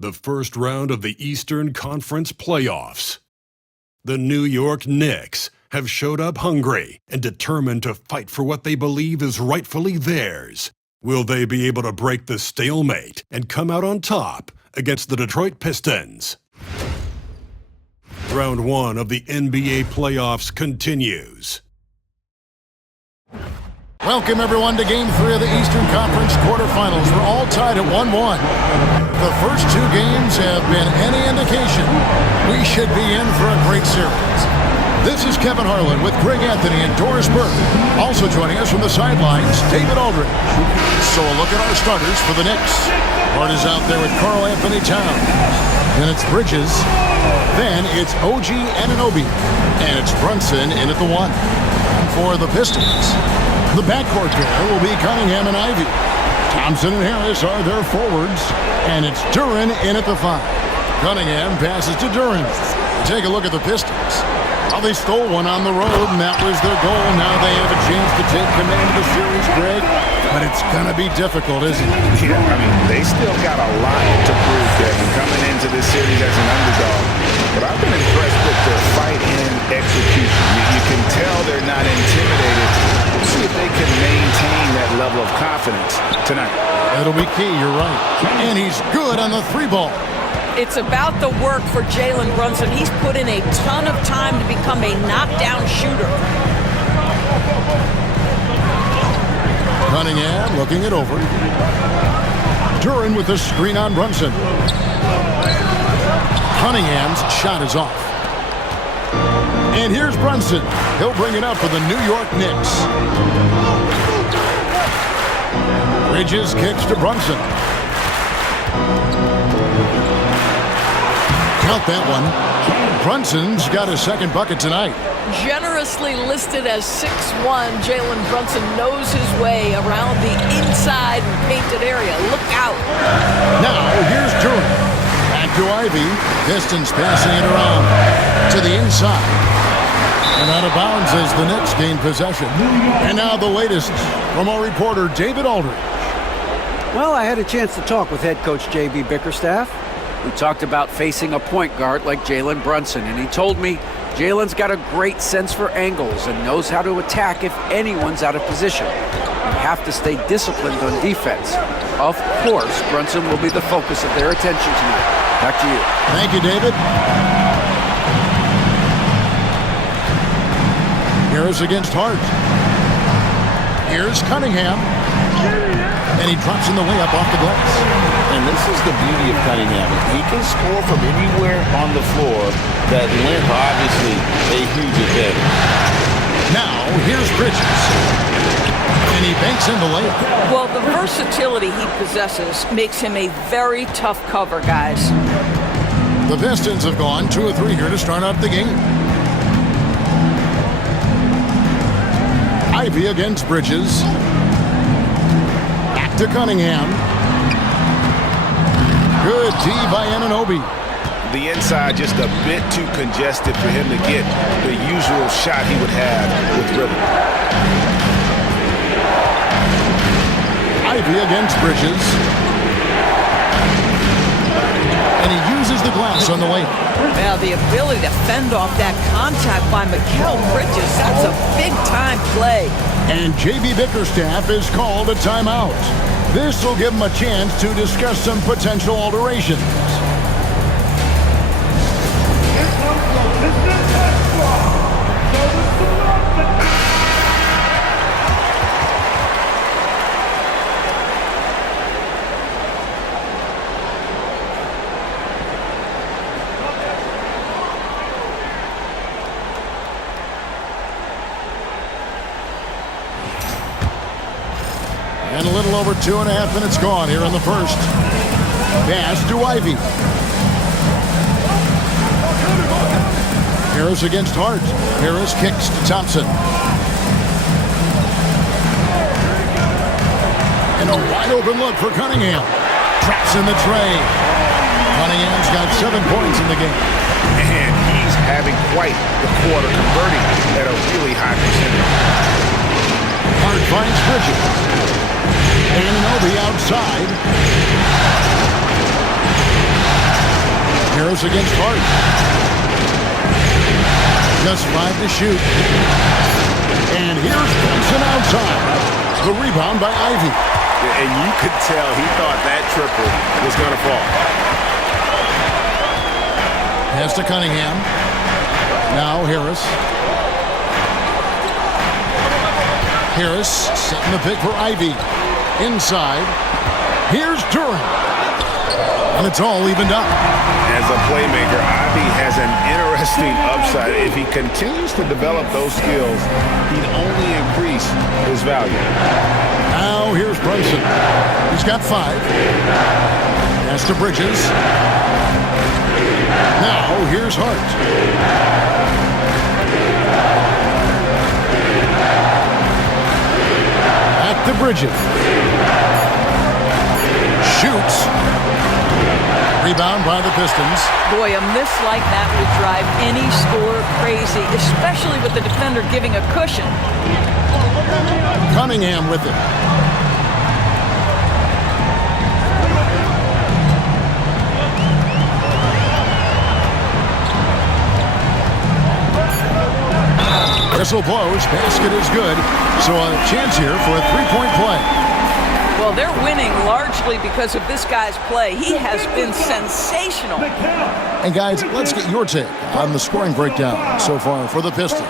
the first round of the Eastern Conference playoffs. The New York Knicks have showed up hungry and determined to fight for what they believe is rightfully theirs. Will they be able to break the stalemate and come out on top against the Detroit Pistons? Round 1 of the NBA playoffs continues. Welcome, everyone, to Game 3 of the Eastern Conference quarterfinals. We're all tied at 1-1. The first two games have been any indication we should be in for a great series. This is Kevin Harlan with Greg Anthony and Doris Burke. Also joining us from the sidelines, David Aldridge. So a look at our starters for the Knicks. Hart is out there with Karl Anthony Towns. Then it's Bridges. Then it's OG Anunoby. And it's Brunson in at the 1. For the Pistons, the backcourt there will be Cunningham and Ivy. Thompson and Harris are their forwards. And it's Duren in at the 5. Cunningham passes to Duren. Take a look at the Pistons. Well, they stole one on the road, and that was their goal. Now they have a chance to take command of the series, Greg. But it's going to be difficult, isn't it? Yeah, I mean, they still got a lot to prove, Kevin, coming into this series as an underdog. But I've been impressed with their fight and execution. You can tell they're not intimidated. We'll see if they can maintain that level of confidence tonight. That'll be key, you're right. And he's good on the 3-ball. It's about the work for Jalen Brunson. He's put in a ton of time to become a knockdown shooter. Cunningham looking it over. Duren with the screen on Brunson. Cunningham's shot is off. And here's Brunson. He'll bring it up for the New York Knicks. Bridges kicks to Brunson. Count that one. Brunson's got his second bucket tonight. Generously listed as 6'1", Jalen Brunson knows his way around the inside and painted area. Look out. Now here's Duren. Back to Ivy. Pistons passing it around to the inside. And out of bounds as the Knicks gain possession. And now the latest from our reporter, David Aldridge. Well, I had a chance to talk with head coach J.B. Bickerstaff. We talked about facing a point guard like Jalen Brunson, and he told me Jalen's got a great sense for angles and knows how to attack if anyone's out of position. You have to stay disciplined on defense. Of course, Brunson will be the focus of their attention tonight. Back to you. Thank you, David. Harris against Hart. Here's Cunningham. And he drops in the layup off the glass. And this is the beauty of Cunningham. He can score from anywhere on the floor. That length, obviously, a huge advantage. Now, here's Bridges. And he banks in the layup. Well, the versatility he possesses makes him a very tough cover, guys. The Pistons have gone 2 of 3 here to start out the game. Ivy against Bridges. Back to Cunningham. Good D by Anunoby. The inside just a bit too congested for him to get the usual shot he would have with rhythm. Ivy against Bridges. And he uses the glass on the layup. Now, the ability to fend off that contact by Mikal Bridges, that's a big-time play. And J.B. Bickerstaff is called a timeout. This will give him a chance to discuss some potential alterations. And a little over 2.5 minutes gone here in the first. Pass to Ivy. Harris against Hart. Harris kicks to Thompson. And a wide open look for Cunningham. Traps in the tray. Cunningham's got 7 points in the game. And he's having quite the quarter, converting at a really high percentage. Hart finds Bridges. Anunoby outside. Harris against Hart. Just 5 to shoot. And here's Brunson outside. The rebound by Ivy. And you could tell he thought that triple was going to fall. Pass to Cunningham. Now Harris. Harris setting the pick for Ivy. Inside. Here's Durant. And it's all evened up. As a playmaker, Ivy has an interesting upside. If he continues to develop those skills, he'd only increase his value. Now here's Brunson. He's got 5. Pass to Bridges. Now here's Hart. Back to Bridges. Shoots. Rebound by the Pistons. Boy, a miss like that would drive any scorer crazy, especially with the defender giving a cushion. Cunningham with it. Whistle blows. Basket is good. So a chance here for a three-point play. Well, they're winning largely because of this guy's play. He has been sensational. And guys, let's get your take on the scoring breakdown so far for the Pistons.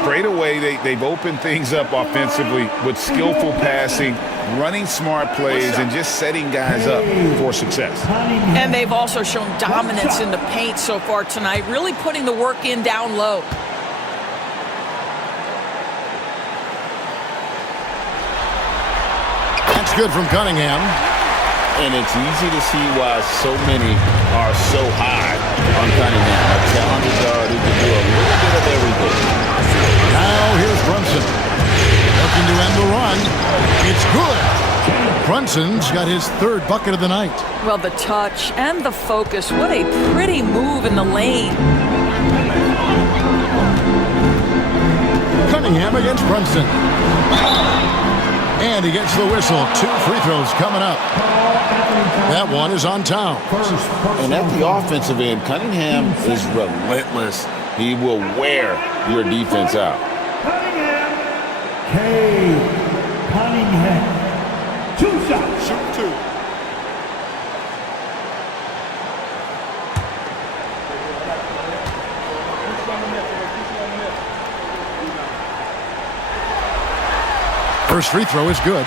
Straight away, they've opened things up offensively with skillful passing, running smart plays, and just setting guys up for success. And they've also shown dominance in the paint so far tonight, really putting the work in down low. That's good from Cunningham. And it's easy to see why so many are so high on Cunningham. A talented guard who can do a little bit of everything. Now here's Brunson. Looking to end the run. It's good. Brunson's got his 3rd bucket of the night. Well, the touch and the focus. What a pretty move in the lane. Cunningham against Brunson. And he gets the whistle. 2 free throws coming up. That one is on Towns. And at the offensive end, Cunningham is relentless. He will wear your defense out. Cunningham. 2 shots. Shoot 2. First free throw is good.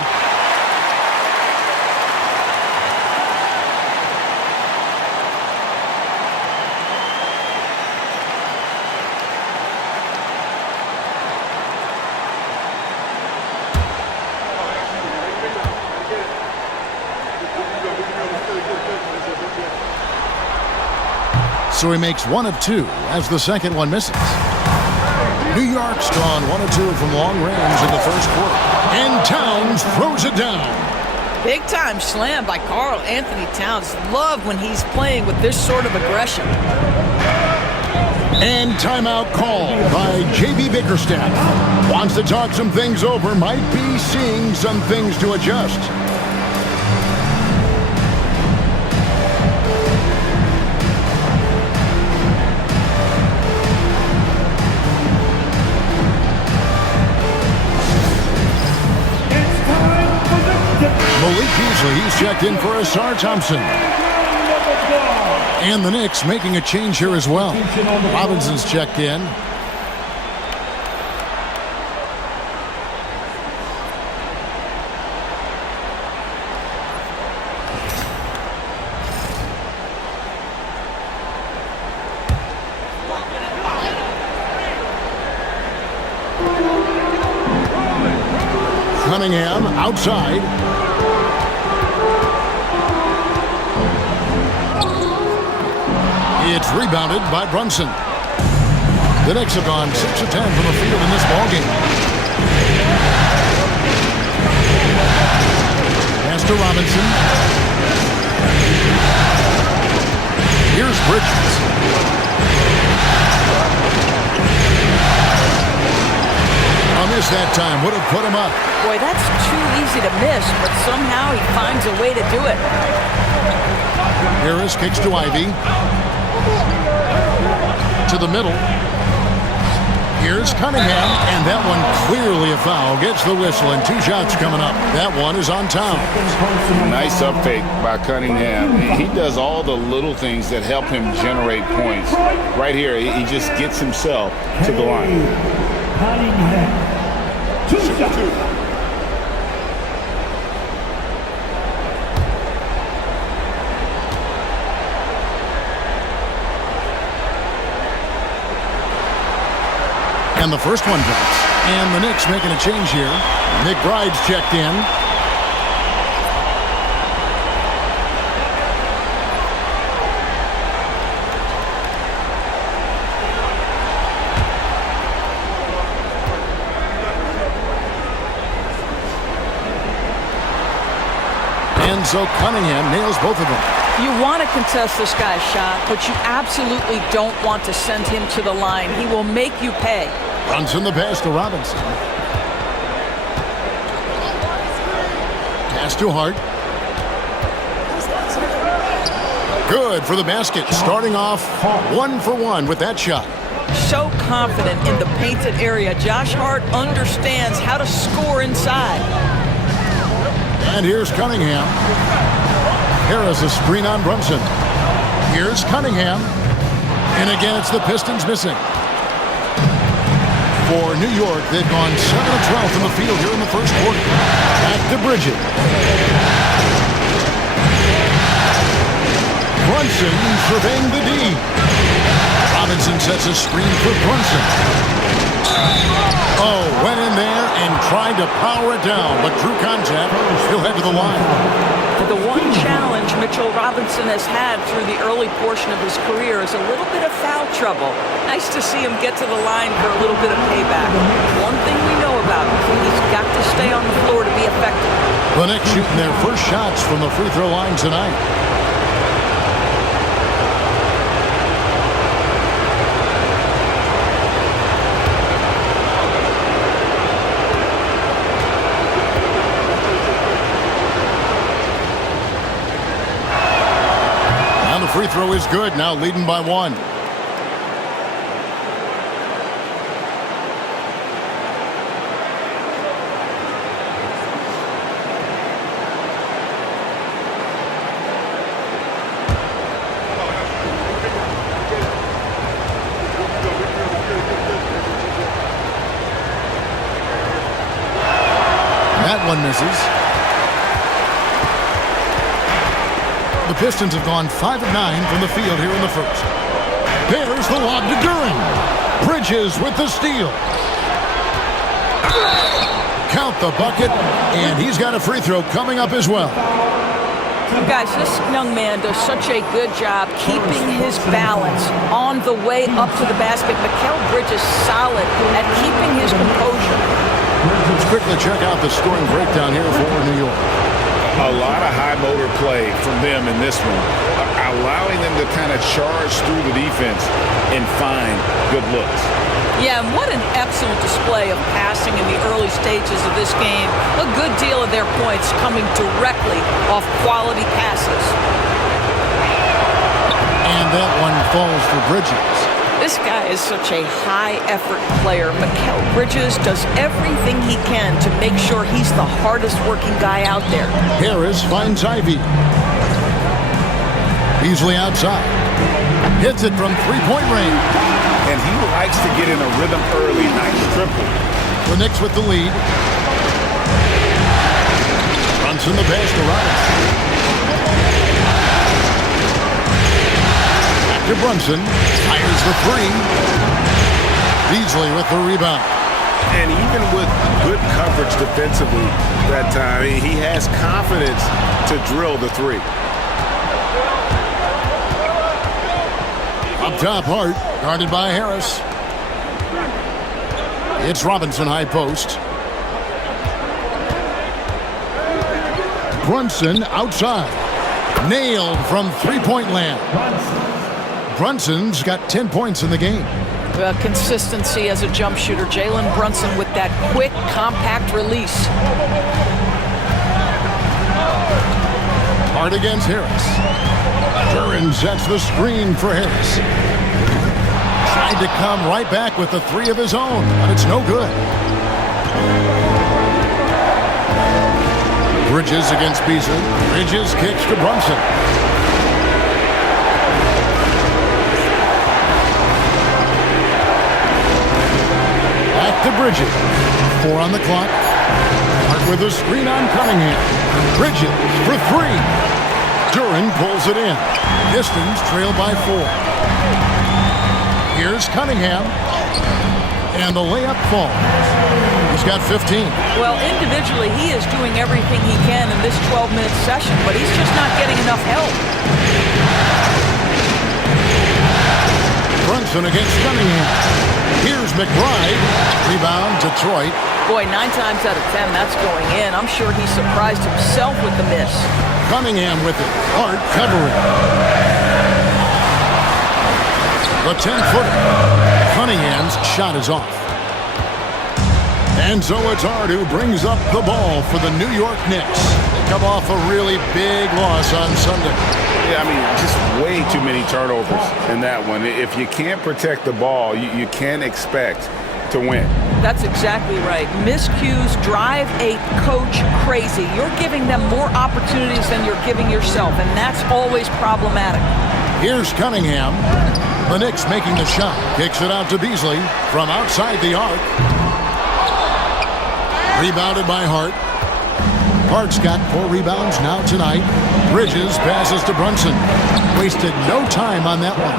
So he makes 1 of 2 as the second one misses. New York's gone 1 of 2 from long range in the first quarter. And Towns throws it down. Big time slam by Karl Anthony Towns. Love when he's playing with this sort of aggression. And timeout called by J.B. Bickerstaff. Wants to talk some things over. Might be seeing some things to adjust. Malik Beasley, he's checked in for Asar Thompson. And the Knicks making a change here as well. Robinson's checked in. Cunningham outside. It's rebounded by Brunson. The Knicks have gone 6 of 10 from the field in this ballgame. Pass to Robinson. Here's Bridges. A miss that time would have put him up. Boy, that's too easy to miss, but somehow he finds a way to do it. Harris kicks to Ivy. to the middle. Here's Cunningham, and that one clearly a foul. Gets the whistle, and 2 shots coming up. That one is on Towns. Nice up fake by Cunningham. He does all the little things that help him generate points. Right here, he just gets himself to the line. Cunningham. 2 shots. And the first one drops. And the Knicks making a change here. McBride's checked in. And so Cunningham nails both of them. You want to contest this guy's shot, but you absolutely don't want to send him to the line. He will make you pay. Brunson the pass to Robinson. Pass to Hart. Good for the basket. Starting off 1 for 1 with that shot. So confident in the painted area. Josh Hart understands how to score inside. And here's Cunningham. Harris a screen on Brunson. Here's Cunningham. And again, it's the Pistons missing. For New York, they've gone 7 of 12 from the field here in the first quarter. Back to Bridges. Brunson surveying the D. Robinson sets a screen for Brunson. Oh, went in there and tried to power it down, but true contact, he'll head to the line. The one challenge Mitchell Robinson has had through the early portion of his career is a little bit of foul trouble. Nice to see him get to the line for a little bit of payback. One thing we know about him, he's got to stay on the floor to be effective. The Knicks shooting their first shots from the free throw line tonight. Free throw is good, now leading by 1. That one misses. The Pistons have gone 5 of 9 from the field here in the first. There's the lob to Duren. Bridges with the steal. Count the bucket, and he's got a free throw coming up as well. Guys, this young man does such a good job keeping his balance on the way up to the basket. Mikal Bridges solid at keeping his composure. Let's quickly check out the scoring breakdown here for New York. A lot of high motor play from them in this one, allowing them to kind of charge through the defense and find good looks. Yeah, and what an excellent display of passing in the early stages of this game. A good deal of their points coming directly off quality passes. And that one falls for Bridges. This guy is such a high-effort player. Mikal Bridges does everything he can to make sure he's the hardest-working guy out there. Harris finds Ivy. Beasley outside. Hits it from three-point range. And he likes to get in a rhythm early. Nice triple. The Knicks with the lead. Brunson the pass to Robinson. To Brunson, fires the 3. Beasley with the rebound. And even with good coverage defensively that time, he has confidence to drill the 3. Up top, Hart, guarded by Harris. It's Robinson high post. Brunson outside. Nailed from three-point land. Brunson's got 10 points in the game. Consistency as a jump shooter. Jalen Brunson with that quick, compact release. Hard against Harris. Duren sets the screen for Harris. Tried to come right back with the three of his own, but it's no good. Bridges against Beasley. Bridges kicks to Brunson. Back to Bridges. 4 on the clock. Hart with a screen on Cunningham. Bridges for 3. Duran pulls it in. Pistons trail by 4. Here's Cunningham. And the layup falls. He's got 15. Well, individually, he is doing everything he can in this 12-minute session, but he's just not getting enough help. Brunson against Cunningham. Here's McBride. Rebound, Detroit. Boy, 9 times out of 10, that's going in. I'm sure he surprised himself with the miss. Cunningham with it. Hart covering. The 10-footer. Cunningham's shot is off. And so it's Hart who brings up the ball for the New York Knicks. They come off a really big loss on Sunday. Yeah, I mean, just way too many turnovers in that one. If you can't protect the ball, you can't expect to win. That's exactly right. Miscues drive a coach crazy. You're giving them more opportunities than you're giving yourself, and that's always problematic. Here's Cunningham. The Knicks making the shot. Kicks it out to Beasley from outside the arc. Rebounded by Hart. Hart's got 4 rebounds now tonight. Bridges passes to Brunson. Wasted no time on that one.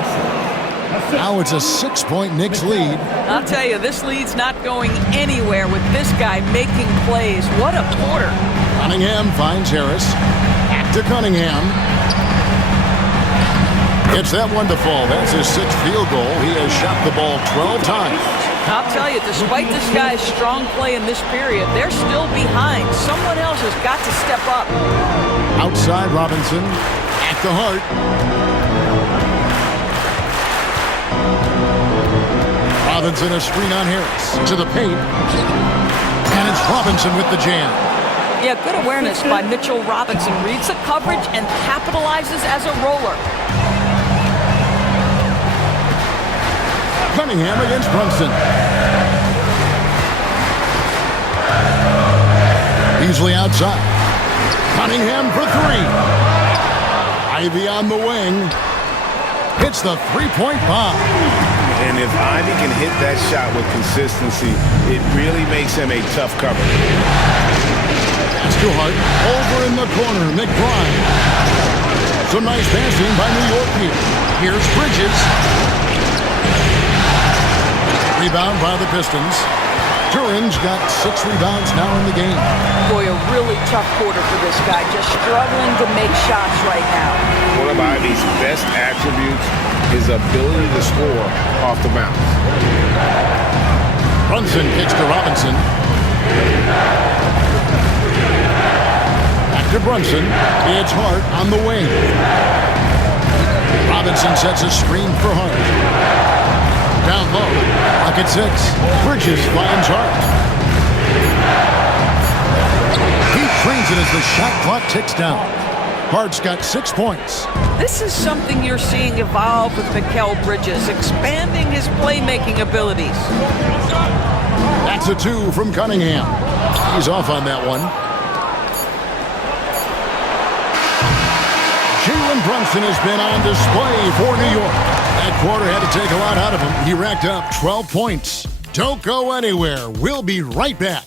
Now it's a 6-point Knicks lead. I'll tell you, this lead's not going anywhere with this guy making plays. What a quarter. Cunningham finds Harris. Back to Cunningham. Gets that one to fall. That's his 6th field goal. He has shot the ball 12 times. I'll tell you, despite this guy's strong play in this period, they're still behind. Someone else has got to step up. Outside Robinson. Back to Hart. Robinson a screen on Harris. To the paint. And it's Robinson with the jam. Yeah, good awareness by Mitchell Robinson. Reads the coverage and capitalizes as a roller. Cunningham against Brunson. Beasley outside. Cunningham for 3. Ivy on the wing. Hits the 3-point bomb. And if Ivy can hit that shot with consistency, it really makes him a tough cover. Pass to Hart. Over in the corner, McBride. Some nice passing by New York here. Here's Bridges. Rebound by the Pistons. Duran's got 6 rebounds now in the game. Boy, a really tough quarter for this guy. Just struggling to make shots right now. One of Ivy's best attributes is ability to score off the bounce. Brunson kicks to Robinson. Back to Brunson. It's Hart on the wing. Robinson sets a screen for Hart. Down low. Lock at 6. Bridges finds Hart. He trains it as the shot clock ticks down. Hart's got 6 points. This is something you're seeing evolve with Mikal Bridges, expanding his playmaking abilities. That's a 2 from Cunningham. He's off on that one. Jalen Brunson has been on display for New York. That quarter had to take a lot out of him. He racked up 12 points. Don't go anywhere. We'll be right back.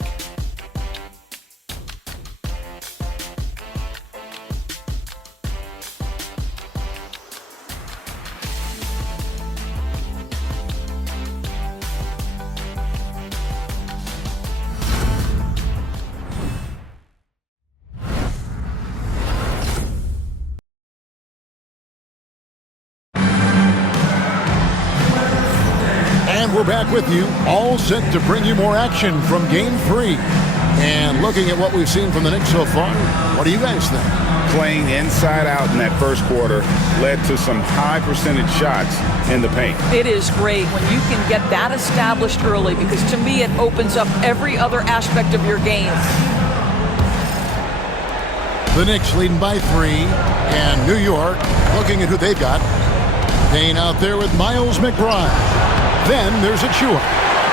And we're back with you, all set to bring you more action from Game 3. And looking at what we've seen from the Knicks so far, what do you guys think? Playing inside out in that first quarter led to some high percentage shots in the paint. It is great when you can get that established early, because to me it opens up every other aspect of your game. The Knicks leading by 3, and New York looking at who they've got. Payne out there with Miles McBride. Then there's Achua.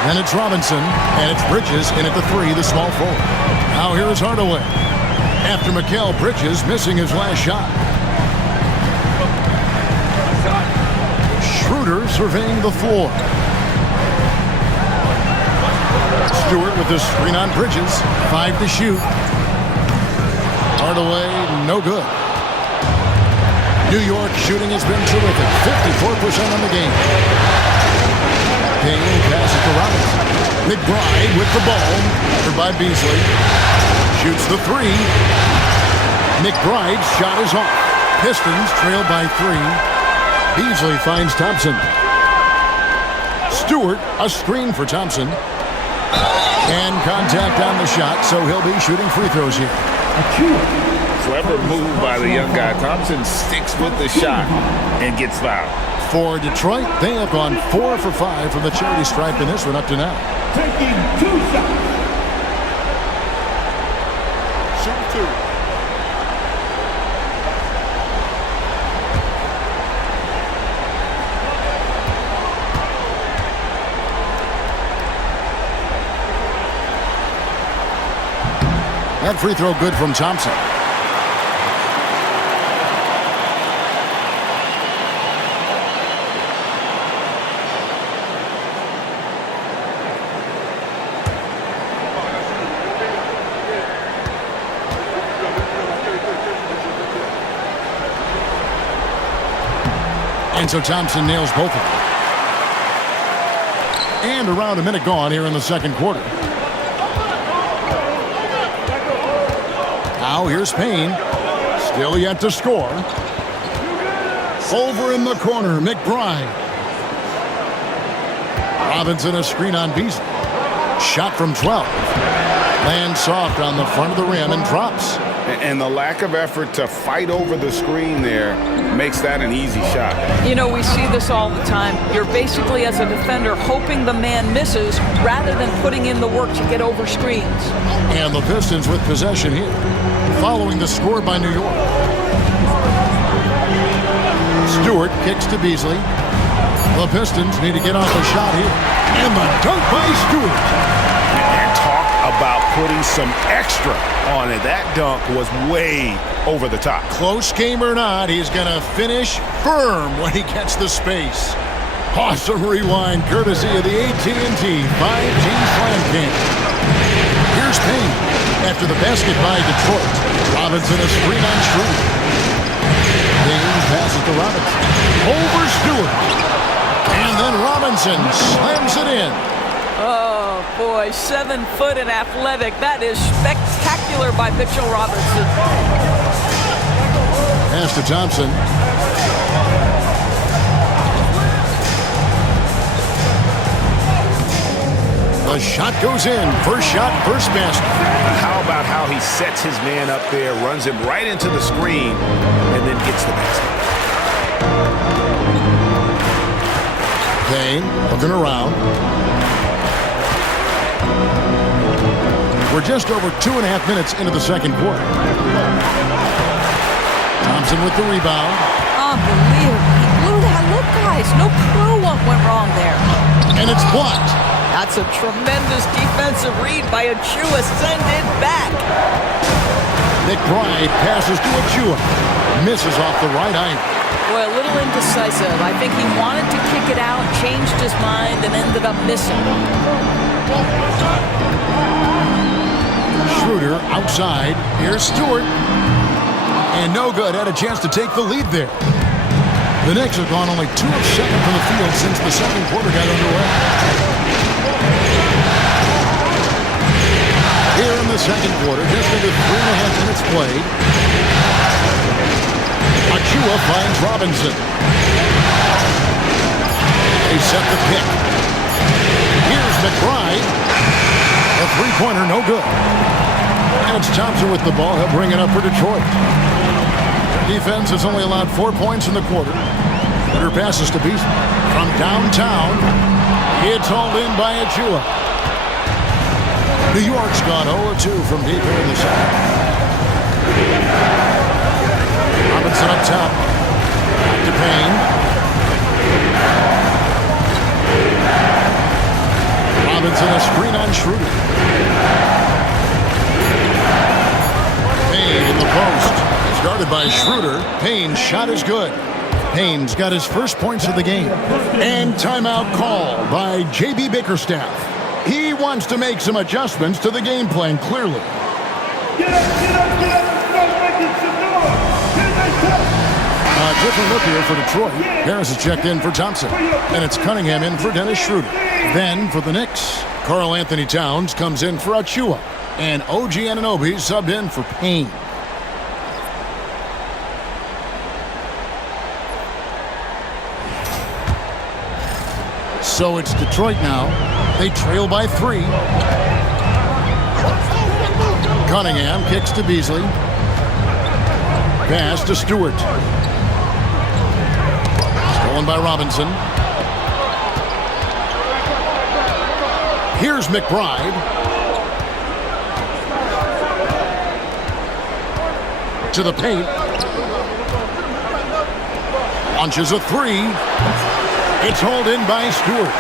Then it's Robinson. And it's Bridges in at the 3, the small forward. Now here is Hardaway. After Mikal Bridges missing his last shot. Schroeder surveying the floor. Stewart with the screen on Bridges. 5 to shoot. Hardaway, no good. New York shooting has been terrific. 54% on the game. Payne passes to Robinson. McBride with the ball. Covered by Beasley. Shoots the 3. McBride's shot is off. Pistons trail by 3. Beasley finds Thompson. Stewart, a screen for Thompson. And contact on the shot, so he'll be shooting free throws here. Clever move by the young guy. Thompson sticks with the shot and gets fouled. For Detroit, they have gone 4 for 5 from the charity stripe in this one up to now. Taking 2 shots. Shoot 2. That free throw good from Thompson. And so Thompson nails both of them. And around a minute gone here in the second quarter. Now here's Payne. Still yet to score. Over in the corner, McBride. Robinson a screen on Beasley. Shot from 12. Lands soft on the front of the rim and drops. And the lack of effort to fight over the screen there makes that an easy shot. You know, we see this all the time. You're basically, as a defender, hoping the man misses rather than putting in the work to get over screens. And the Pistons with possession here, following the score by New York. Stewart kicks to Beasley. The Pistons need to get off a shot here. And the dunk by Stewart. And talk about putting some extra on it. That dunk was way over the top. Close game or not, he's going to finish firm when he gets the space. Awesome rewind courtesy of the AT&T 5G Slam Game. Here's Payne. After the basket by Detroit. Robinson a screen on Schroeder. Payne passes to Robinson. Over Stewart. And then Robinson slams it in. Oh, boy, 7 foot and athletic. That is spectacular by Mitchell Robinson. Pass to Thompson. The shot goes in. First shot, first basket. How about how he sets his man up there, runs him right into the screen, and then gets the basket. Payne looking around. We're just over 2.5 minutes into the second quarter. Thompson with the rebound. Unbelievable. He blew that. Look, guys, no clue what went wrong there. And it's blocked. That's a tremendous defensive read by Achua. Send it back. McBride passes to Achua. Misses off the right iron. Boy, a little indecisive. I think he wanted to kick it out, changed his mind, and ended up missing. Schroeder outside. Here's Stewart. And no good. Had a chance to take the lead there. The Knicks have gone only 2 of 7 from the field since the second quarter got underway. Here in the second quarter, just under 3.5 minutes played. Achua finds Robinson. They set the pick. Here's McBride. A three-pointer, no good. And it's Thompson with the ball. He'll bring it up for Detroit. Defense has only allowed 4 points in the quarter. Better passes to Beasley. From downtown, it's hauled in by Achua. New York's gone 0-2 from deep here in the second. Robinson up top. Back to Payne. Robinson a screen on Schroeder. Payne in the post. It's guarded by Schroeder. Payne's shot is good. Payne's got his first points of the game. And timeout called by J.B. Bickerstaff. He wants to make some adjustments to the game plan, clearly. Get up, get up, get up. Start making some noise. Here they come. A different look here for Detroit. Harris is checked in for Thompson. And it's Cunningham in for Dennis Schroeder. Then for the Knicks, Karl Anthony Towns comes in for Achua. And OG Anunoby subbed in for Payne. So it's Detroit now. They trail by 3. Cunningham kicks to Beasley. Pass to Stewart. Stolen by Robinson. Here's McBride. To the paint. Launches a 3. It's hauled in by Stewart.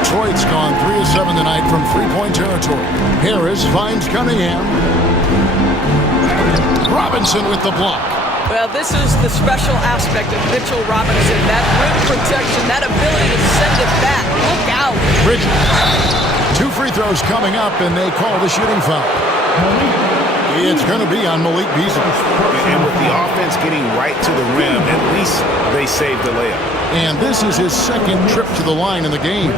Detroit's gone 3 of 7 tonight from three-point territory. Harris finds Cunningham. Robinson with the block. Well, this is the special aspect of Mitchell Robinson. That rim protection, that ability to send it back. Look out. Bridges. 2 free throws coming up, and they call the shooting foul. It's going to be on Malik Beasley. And with the offense getting right to the rim, at least they saved the layup. And this is his second trip to the line in the game.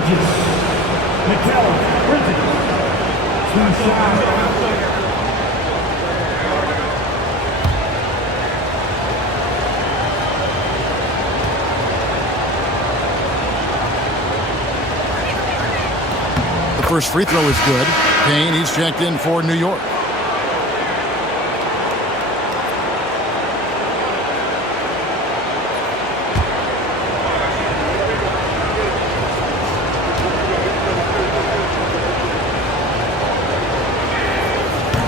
The first free throw is good. Payne, he's checked in for New York.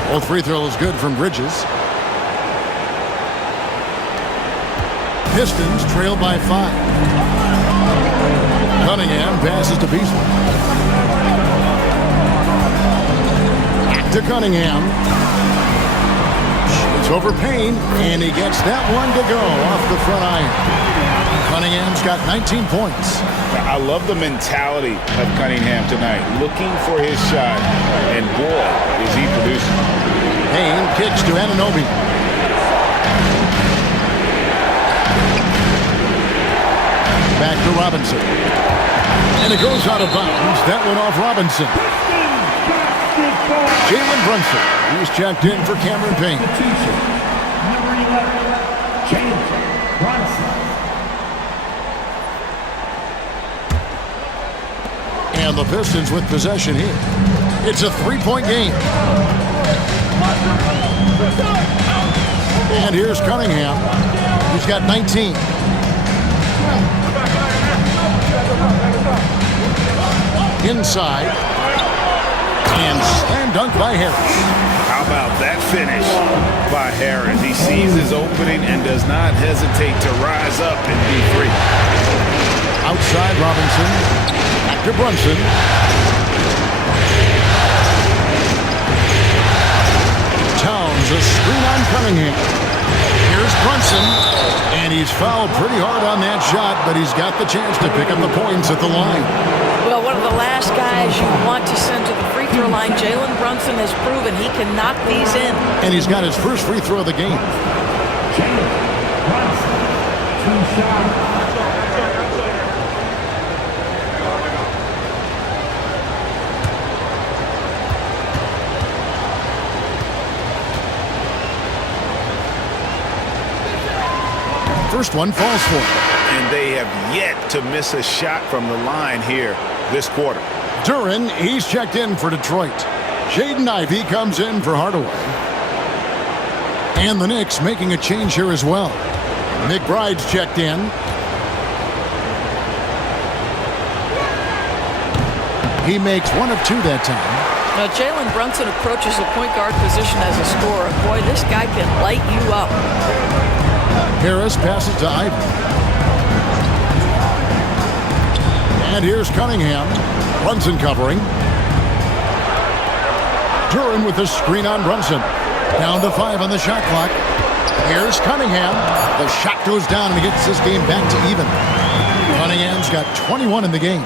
Both free throws good from Bridges. Pistons trail by 5. Cunningham passes to Beasley. Back to Cunningham. It's over Payne, and he gets that one to go off the front iron. Cunningham's got 19 points. I love the mentality of Cunningham tonight, looking for his shot, and boy, is he producing. Payne kicks to Anunoby. Back to Robinson. And it goes out of bounds. That went off Robinson. Jalen Brunson. He's checked in for Cameron Payne. Number 11, Jalen Brunson. And the Pistons with possession here. It's a 3-point game. And here's Cunningham. He's got 19. Inside. And slam dunk by Harris. How about that finish by Harris? He sees his opening and does not hesitate to rise up and be free. Outside Robinson. Back to Brunson. Towns a screen on Cunningham. Here's Brunson. And he's fouled pretty hard on that shot, but he's got the chance to pick up the points at the line. Well, one of the last guys you want to send to the free throw line, Jalen Brunson has proven he can knock these in. And he's got his first free throw of the game. Jalen Brunson. 2 shots. First one falls for him. And they have yet to miss a shot from the line here this quarter. Duran, he's checked in for Detroit. Jaden Ivey comes in for Hardaway. And the Knicks making a change here as well. McBride's checked in. He makes 1 of 2 that time. Now, Jalen Brunson approaches the point guard position as a scorer. Boy, this guy can light you up. Harris passes to Ivey. And here's Cunningham. Brunson covering. Duran with the screen on Brunson. Down to 5 on the shot clock. Here's Cunningham. The shot goes down and he gets this game back to even. Cunningham's got 21 in the game.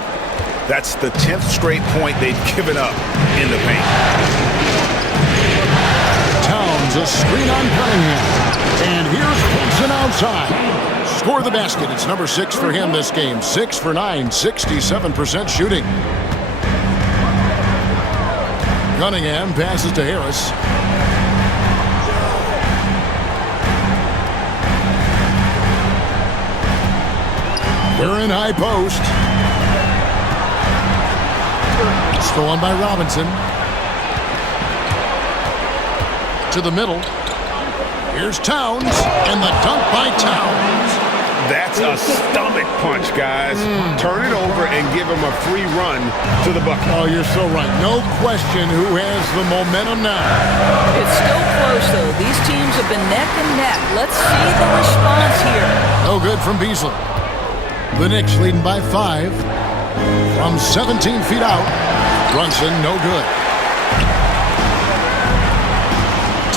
That's the 10th straight point they've given up in the paint. Towns, a screen on Cunningham. And here's Brunson outside. Score the basket. It's number 6 for him this game. 6 for 9, 67% shooting. Cunningham passes to Harris. They're in high post. Stolen by Robinson. To the middle. Here's Towns, and the dunk by Towns. That's a stomach punch, guys. Turn it over and give him a free run to the bucket. Oh, you're so right. No question who has the momentum now. It's still close, though. These teams have been neck and neck. Let's see the response here. No good from Beasley. The Knicks leading by 5. From 17 feet out. Brunson, no good.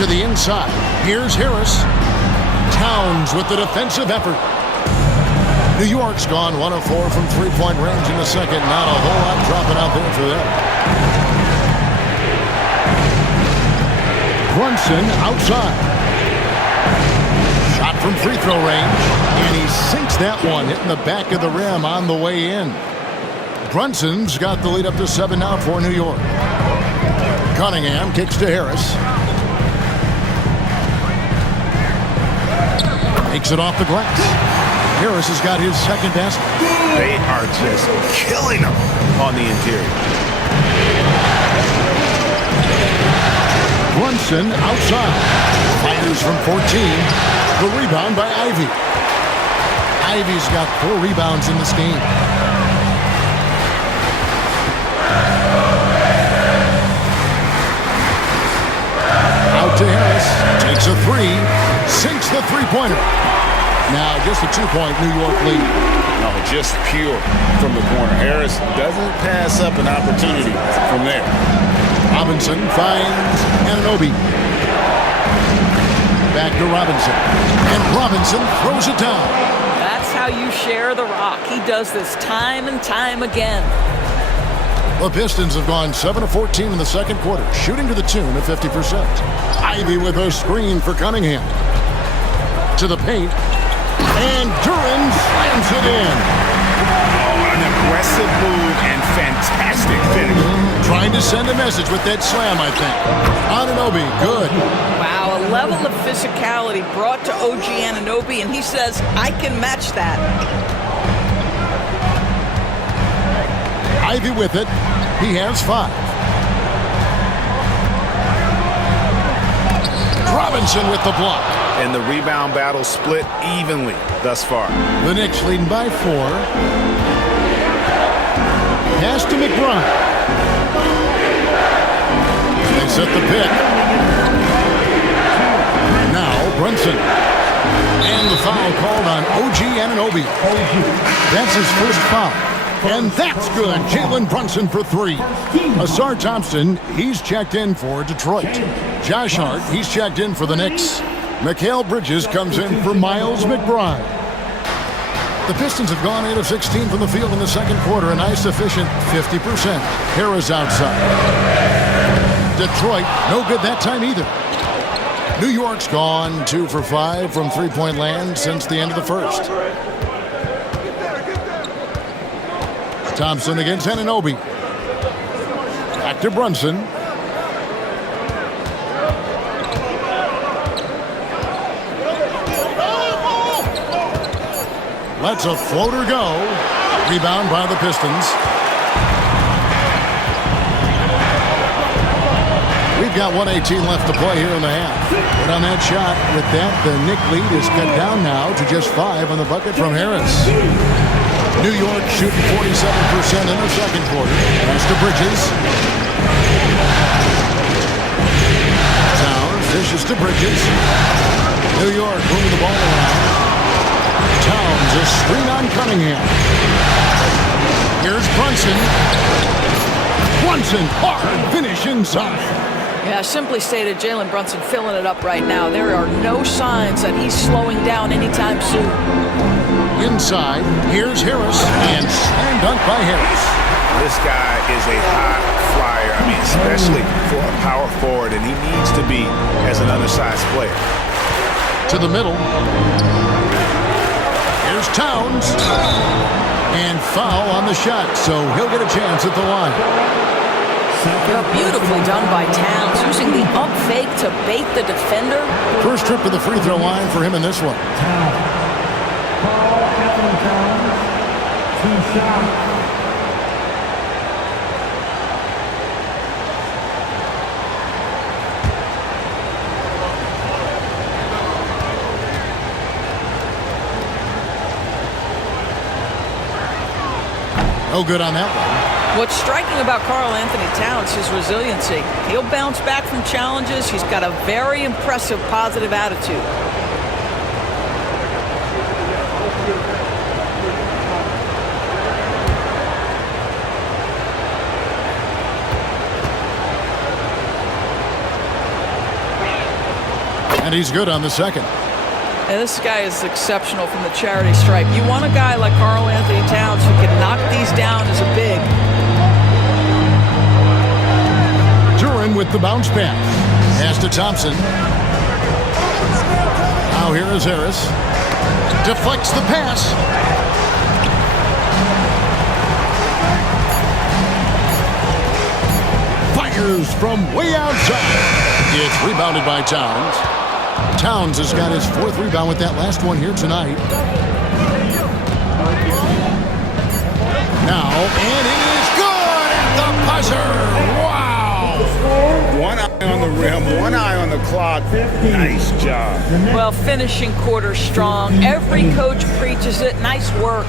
To the inside. Here's Harris. Towns with the defensive effort. New York's gone 1 of 4 from three-point range in the second. Not a whole lot dropping out there for them. Brunson outside. Shot from free throw range. And he sinks that one, hitting the back of the rim on the way in. Brunson's got the lead up to 7 now for New York. Cunningham kicks to Harris. Takes it off the glass. Harris has got his second basket. They are just killing him on the interior. Brunson outside. Fires from 14. The rebound by Ivy. Ivy's got 4 rebounds in this game. Out to Harris. Takes a 3. Sinks the three-pointer. Now just a 2-point New York lead. No, just pure from the corner. Harris doesn't pass up an opportunity from there. Robinson finds Anunoby. Back to Robinson. And Robinson throws it down. That's how you share the rock. He does this time and time again. The Pistons have gone 7 of 14 in the second quarter, shooting to the tune of 50%. Ivy with a screen for Cunningham. To the paint. And Duran slams it in. Oh, an aggressive move and fantastic finish. Trying to send a message with that slam, I think. Anunoby, good. Wow, a level of physicality brought to OG Anunoby, and he says, I can match that. Ivy with it. He has 5. Robinson with the block. And the rebound battle split evenly thus far. The Knicks leading by 4. Pass to McBride. They set the pick. Now Brunson. And the foul called on OG Anunoby. That's his first foul. And that's good. Jalen Brunson for 3. Asar Thompson, he's checked in for Detroit. Josh Hart, he's checked in for the Knicks. Mikal Bridges comes in for Miles McBride. The Pistons have gone 8 of 16 from the field in the second quarter. A nice efficient 50%. Harris outside. Detroit, no good that time either. New York's gone 2 for 5 from three-point land since the end of the first. Thompson against Anunoby. Back to Brunson. Lets a floater go. Rebound by the Pistons. We've got 1:18 left to play here in the half. But on that shot, with that, the Knick lead is cut down now to just 5 on the bucket from Harris. New York shooting 47% in the second quarter. Pass to Bridges. Towns dishes to Bridges. New York moving the ball around. Towns, a screen on Cunningham. Here's Brunson. Brunson, hard finish inside. Yeah, simply stated, Jalen Brunson filling it up right now. There are no signs that he's slowing down anytime soon. Inside, here's Harris, and slam dunk by Harris. This guy is a high flyer. I mean, especially for a power forward, and he needs to be as an undersized player. To the middle. Here's Towns. And foul on the shot, so he'll get a chance at the line. Beautifully done by Towns, using the up fake to bait the defender. First trip to the free throw line for him in this one. No good on that one. What's striking about Karl Anthony Towns is resiliency. He'll bounce back from challenges. He's got a very impressive positive attitude. And he's good on the second. And this guy is exceptional from the charity stripe. You want a guy like Karl Anthony Towns who can knock these down as a big. Duran with the bounce pass. Pass to Thompson. Now here is Harris. Deflects the pass. Fires from way outside. It's rebounded by Towns. Towns has got his fourth rebound with that last one here tonight. Now, and it is good at the buzzer. Wow! One eye on the rim, one eye on the clock. Nice job. Well, finishing quarter strong. Every coach preaches it. Nice work.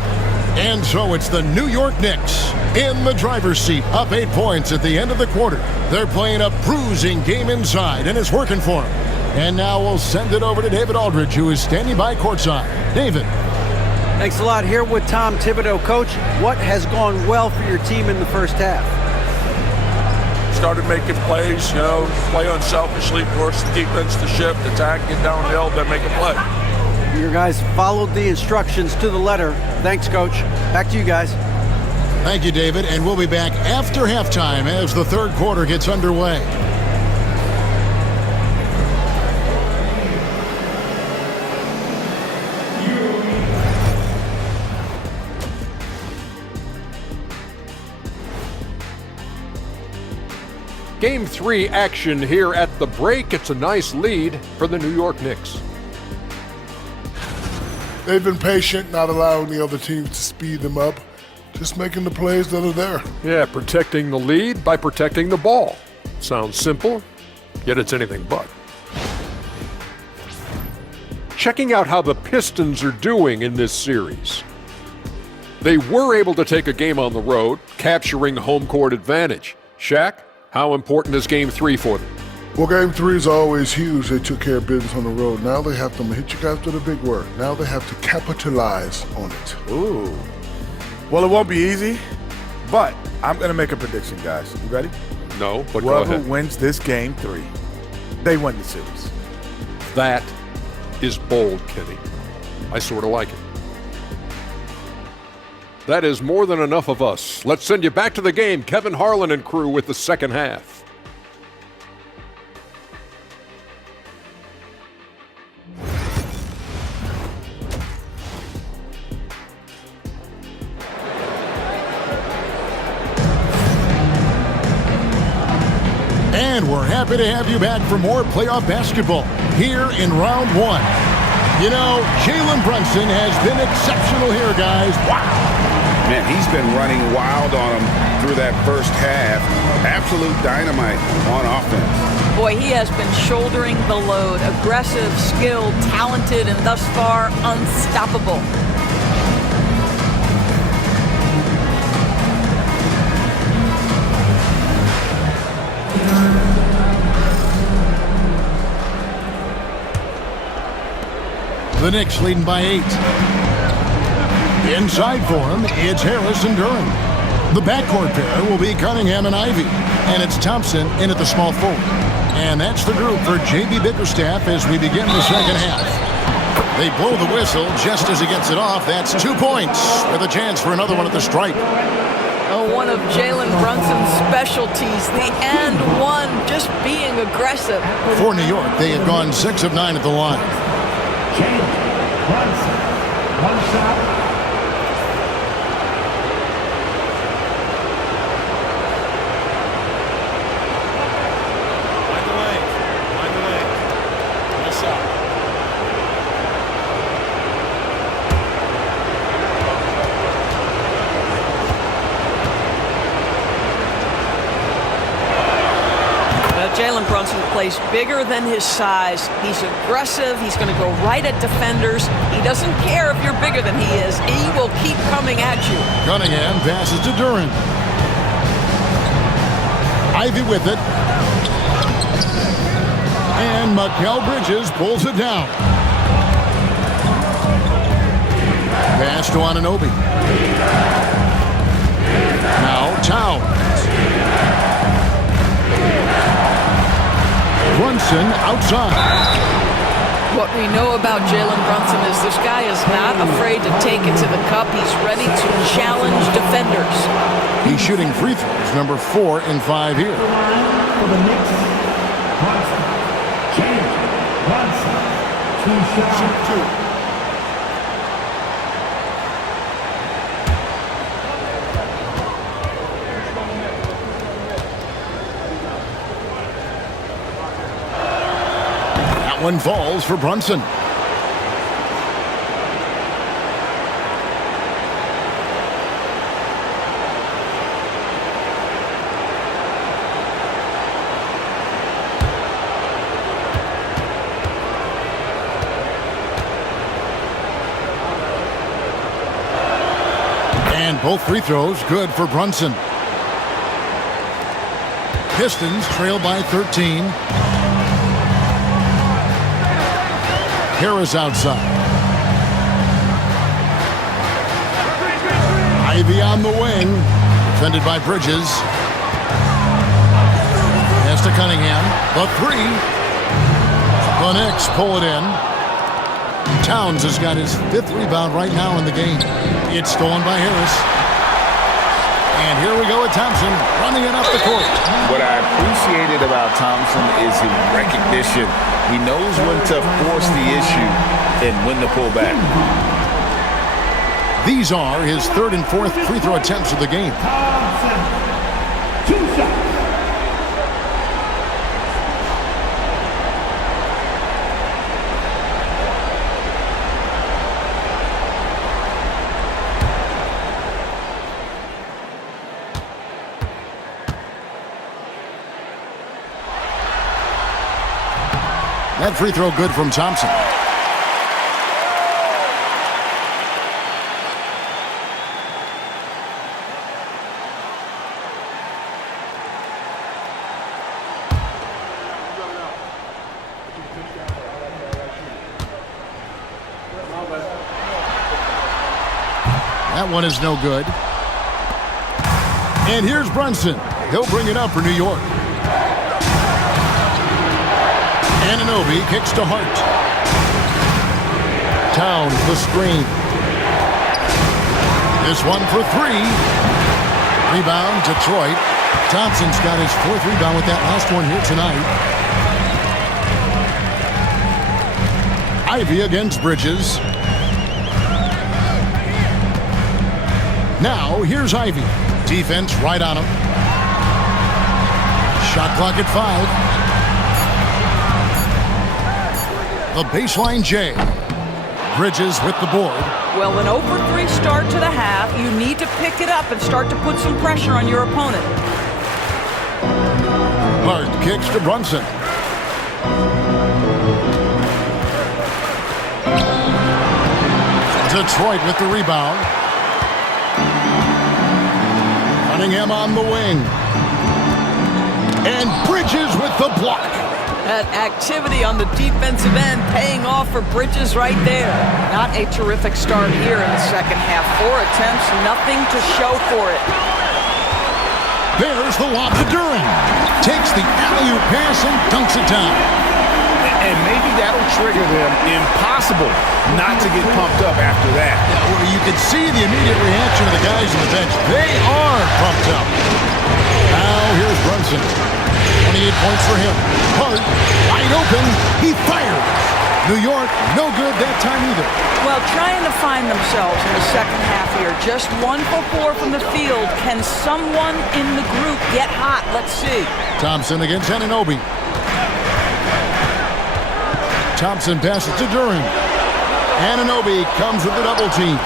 And so it's the New York Knicks in the driver's seat, up 8 points at the end of the quarter. They're playing a bruising game inside, and it's working for them. And now we'll send it over to David Aldridge, who is standing by courtside. David. Thanks a lot. Here with Tom Thibodeau. Coach, what has gone well for your team in the first half? Started making plays, play unselfishly, force the defense to shift, attack, get downhill, then make a play. Your guys followed the instructions to the letter. Thanks, Coach. Back to you guys. Thank you, David. And we'll be back after halftime as the third quarter gets underway. Game 3 action here at the break. It's a nice lead for the New York Knicks. They've been patient, not allowing the other teams to speed them up, just making the plays that are there. Yeah, protecting the lead by protecting the ball. Sounds simple, yet it's anything but. Checking out how the Pistons are doing in this series. They were able to take a game on the road, capturing home court advantage. Shaq, how important is Game 3 for them? Well, Game 3 is always huge. They took care of business on the road. Now they have to hit you guys with a big word. Now they have to capitalize on it. Ooh. Well, it won't be easy, but I'm going to make a prediction, guys. You ready? No, but go Whoever ahead. wins this Game 3, they win the series. That is bold, Kenny. I sort of like it. That is more than enough of us. Let's send you back to the game. Kevin Harlan and crew with the second half. And we're happy to have you back for more playoff basketball here in round one. You know, Jalen Brunson has been exceptional here, guys. Wow. Man, he's been running wild on him through that first half. Absolute dynamite on offense. Boy, he has been shouldering the load. Aggressive, skilled, talented, and thus far unstoppable. The Knicks leading by 8. Inside for him, it's Harris and Duran. The backcourt pair will be Cunningham and Ivy, and it's Thompson in at the small forward. And that's the group for J.B. Bickerstaff as we begin the second half. They blow the whistle just as he gets it off. That's 2 points with a chance for another one at the stripe. One of Jalen Brunson's specialties, the and one, just being aggressive. For New York, they have gone 6 of 9 at the line. Jalen Brunson, one shot. Jalen Brunson plays bigger than his size. He's aggressive. He's going to go right at defenders. He doesn't care if you're bigger than he is. He will keep coming at you. Cunningham passes to Duran. Ivy with it. And Mikal Bridges pulls it down. Pass to Anunoby. Now Towns. Brunson outside. What we know about Jalen Brunson is this guy is not afraid to take it to the cup. He's ready to challenge defenders. He's shooting free throws, number 4 in 5 here. For the Knicks, Brunson. Jalen Brunson. 2 shots. One falls for Brunson. And both free throws good for Brunson. Pistons trail by 13. Harris outside. Ivy on the wing. Defended by Bridges. Pass to Cunningham. The 3. The Knicks pull it in. Towns has got his 5th rebound right now in the game. It's stolen by Harris. And here we go with Thompson running it up the court. What I appreciated about Thompson is his recognition. He knows when to force the issue and when to pull back. These are his 3rd and 4th free throw attempts of the game. Thompson, 2 shots. That free throw good from Thompson. That one is no good. And here's Brunson. He'll bring it up for New York. Anunoby kicks to Hart. Towns the screen. This one for 3. Rebound, Detroit. Thompson's got his 4th rebound with that last one here tonight. Ivy against Bridges. Now, here's Ivy. Defense right on him. Shot clock at 5. The baseline J. Bridges with the board. Well, an 0-for-3 start to the half. You need to pick it up and start to put some pressure on your opponent. Hart kicks to Brunson. Detroit with the rebound. Cunningham on the wing. And Bridges with the block. That activity on the defensive end paying off for Bridges right there. Not a terrific start here in the second half. 4 attempts, nothing to show for it. There's the lob to Duren. Takes the alley-oop pass and dunks it down. And maybe that'll trigger them. Impossible not to get pumped up after that. Yeah, well, you can see the immediate reaction of the guys on the bench. They are pumped up. Now here's Brunson. 28 points for him. Hart, wide open. He fires. New York, no good that time either. Well, trying to find themselves in the second half here. Just 1 for 4 from the field. Can someone in the group get hot? Let's see. Thompson against Anunoby. Thompson passes to Duren. Anunoby comes with the double team.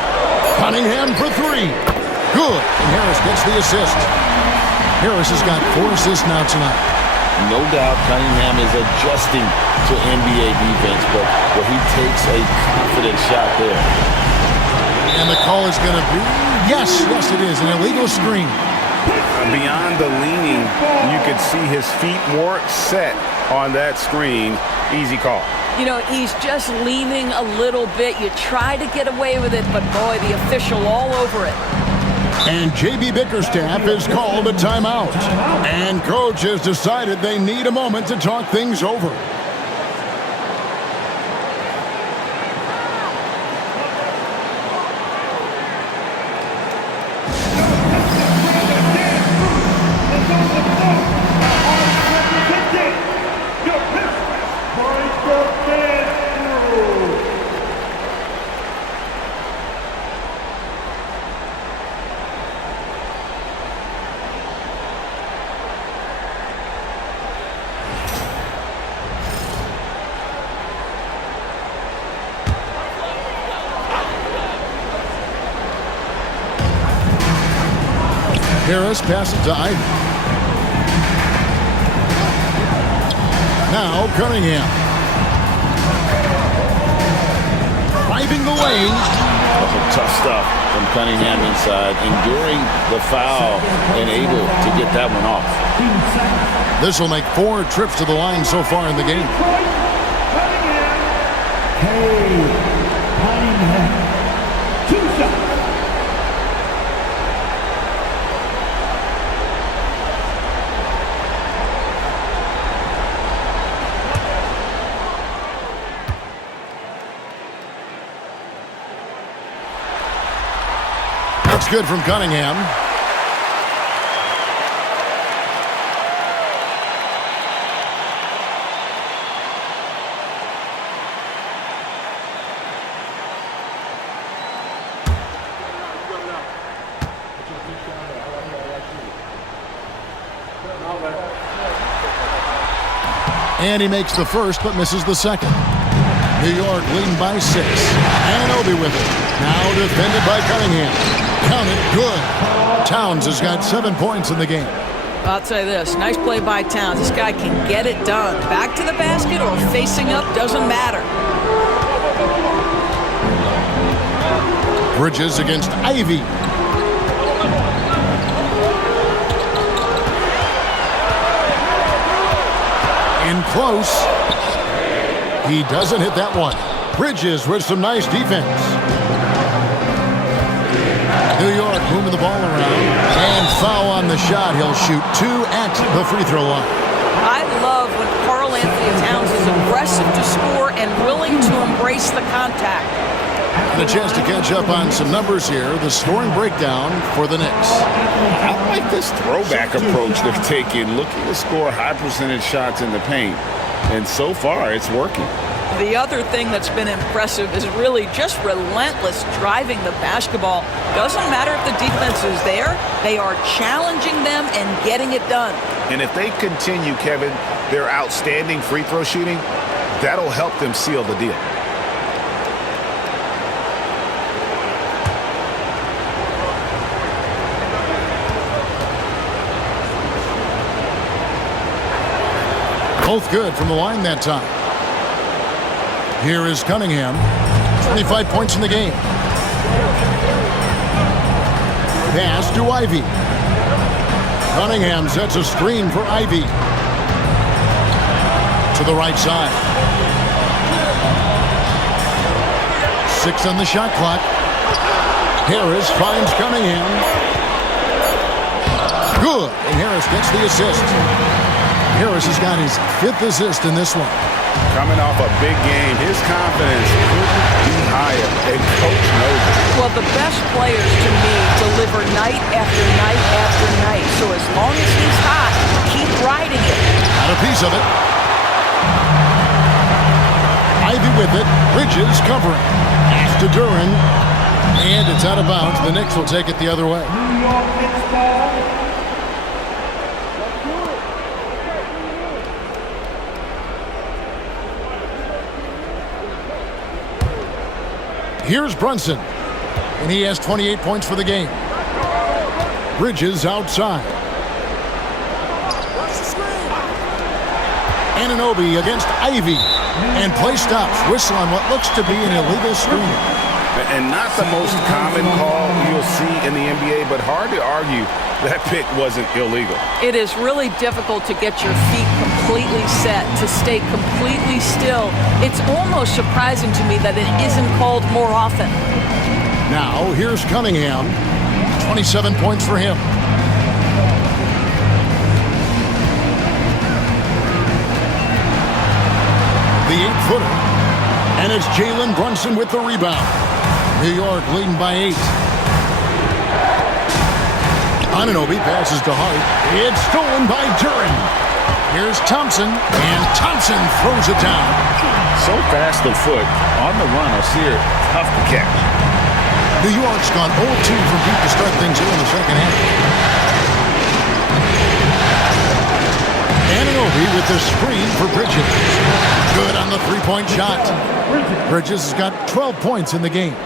Cunningham for 3. Good. And Harris gets the assist. Harris has got 4 assists now tonight. No doubt Cunningham is adjusting to NBA defense, but he takes a confident shot there. And the call is going to be, yes, it is, an illegal screen. Beyond the leaning, you could see his feet more set on that screen. Easy call. You know, he's just leaning a little bit. You try to get away with it, but boy, the official all over it. And J.B. Bickerstaff has called a timeout. And coach has decided they need a moment to talk things over. Harris passes to Ivy. Now Cunningham. Driving the lane. Tough stuff from Cunningham inside, enduring the foul and able to get that one off. This will make 4 trips to the line so far in the game. Cunningham. 2 shots. That's good from Cunningham. And he makes the first, but misses the second. New York leading by 6. Anunoby with it. Now defended by Cunningham. Count it, good. Towns has got 7 points in the game. I'll tell you this, nice play by Towns. This guy can get it done. Back to the basket or facing up, doesn't matter. Bridges against Ivy. In close. He doesn't hit that one. Bridges with some nice defense. New York moving the ball around. And foul on the shot. He'll shoot 2 at the free throw line. I love when Karl Anthony Towns is aggressive to score and willing to embrace the contact. And a chance to catch up on some numbers here. The scoring breakdown for the Knicks. I like this throwback approach they're taking, looking to score high percentage shots in the paint. And so far, it's working. The other thing that's been impressive is really just relentless driving the basketball. Doesn't matter if the defense is there, they are challenging them and getting it done. And if they continue, Kevin, their outstanding free throw shooting, that'll help them seal the deal. Both good from the line that time. Here is Cunningham. 25 points in the game. Pass to Ivy. Cunningham sets a screen for Ivy. To the right side. 6 on the shot clock. Harris finds Cunningham. Good, and Harris gets the assist. Harris has got his 5th assist in this one. Coming off a big game, his confidence couldn't be higher, and coach knows it. Well, the best players to me deliver night after night after night. So as long as he's hot, keep riding it. Got a piece of it. Ivy with it. Bridges covering. Pass to Duran. And it's out of bounds. The Knicks will take it the other way. New York Knicks ball. Here's Brunson. And he has 28 points for the game. Bridges outside. Anunoby against Ivy. And play stops. Whistle on what looks to be an illegal screen. And not the most common call you'll see in the NBA, but hard to argue that pick wasn't illegal. It is really difficult to get your feet completely set, to stay completely still. It's almost surprising to me that it isn't called more often. Now, here's Cunningham. 27 points for him. The 8-footer. And it's Jalen Brunson with the rebound. New York leading by 8. Anunoby passes to Hart. It's stolen by Duran. Here's Thompson, and Thompson throws it down. So fast of foot on the run, I'll see her tough to catch. New York's gone 0-2 from deep to start things here in the second half. Anunoby with the screen for Bridges. Good on the three-point shot. Bridges has got 12 points in the game.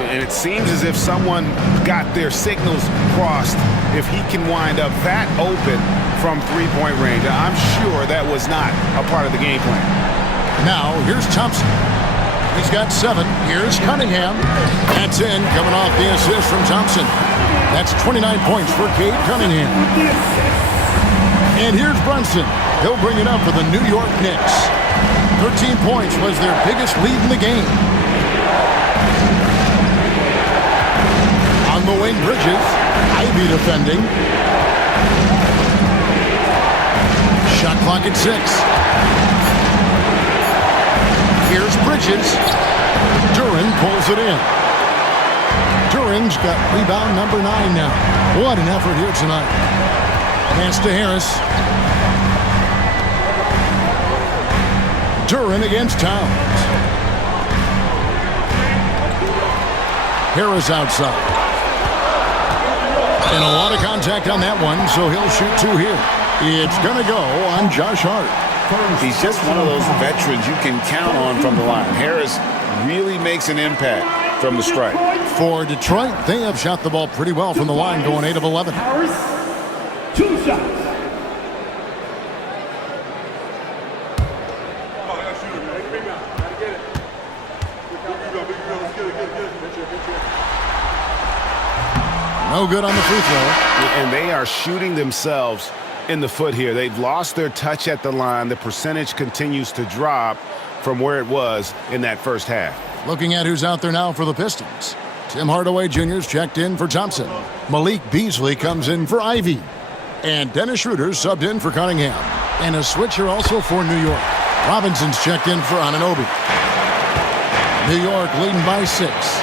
And it seems as if someone got their signals crossed if he can wind up that open from three-point range. I'm sure that was not a part of the game plan. Now, here's Thompson. He's got 7. Here's Cunningham. That's in, coming off the assist from Thompson. That's 29 points for Cade Cunningham. And here's Brunson. He'll bring it up for the New York Knicks. 13 points was their biggest lead in the game. On the wing, Bridges. Ivy defending. Shot clock at 6. Here's Bridges. Duran pulls it in. Duran's got rebound number 9 now. What an effort here tonight. Pass to Harris. Duran against Towns. Harris outside. And a lot of contact on that one, so he'll shoot 2 here. It's going to go on Josh Hart. He's just one of those veterans you can count on from the line. Harris really makes an impact from the stripe. For Detroit, they have shot the ball pretty well from the line, going 8 of 11. Harris, 2 shots. No good on the free throw. And they are shooting themselves in the foot here. They've lost their touch at the line. The percentage continues to drop from where it was in that first half. Looking at who's out there now for the Pistons. Tim Hardaway Jr.'s checked in for Thompson. Malik Beasley comes in for Ivy. And Dennis Schroeder's subbed in for Cunningham. And a switcher also for New York. Robinson's checked in for Anunoby. New York leading by 6.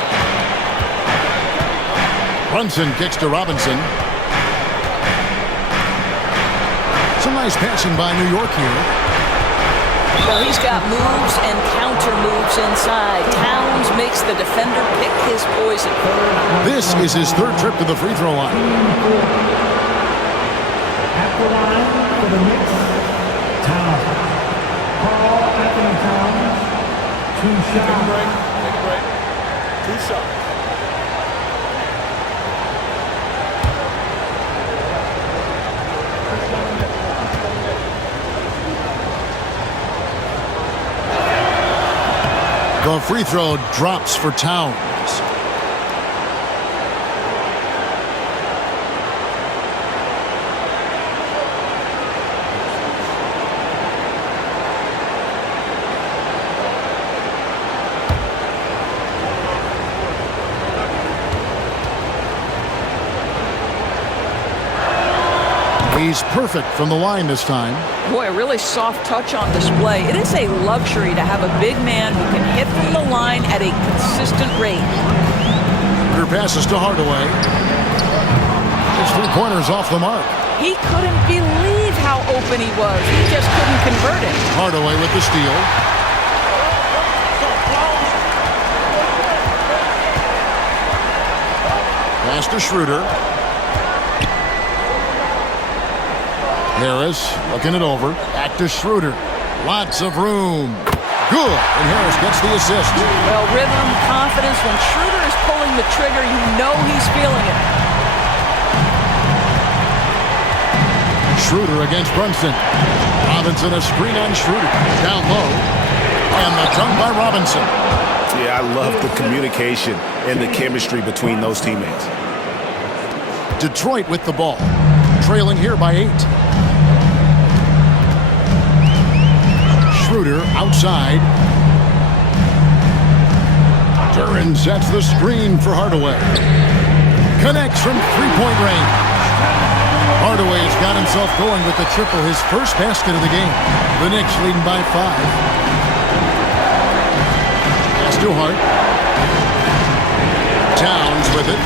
Brunson kicks to Robinson. Some nice passing by New York here. Well, he's got moves and counter moves inside. Towns makes the defender pick his poison. This is his 3rd trip to the free throw line. At the line for the Knicks, Towns. Carl Anthony Towns, 2 shots. Take a break. 2 shots. The free throw drops for Towns. He's perfect from the line this time. Boy, a really soft touch on display. It is a luxury to have a big man who can hit from the line at a consistent rate. Her passes to Hardaway. His three-pointers off the mark. He couldn't believe how open he was. He just couldn't convert it. Hardaway with the steal. Pass to Schroeder. Harris looking it over. Back to Schroeder. Lots of room. Good. And Harris gets the assist. Well, rhythm, confidence. When Schroeder is pulling the trigger, you know he's feeling it. Schroeder against Brunson. Robinson a screen on Schroeder. Down low. And the dunk by Robinson. Yeah, I love the communication and the chemistry between those teammates. Detroit with the ball. Trailing here by 8. Schroeder outside. Duran sets the screen for Hardaway. Connects from three-point range. Hardaway has got himself going with the triple, his first basket of the game. The Knicks leading by 5. Pass to Hart. Towns with it.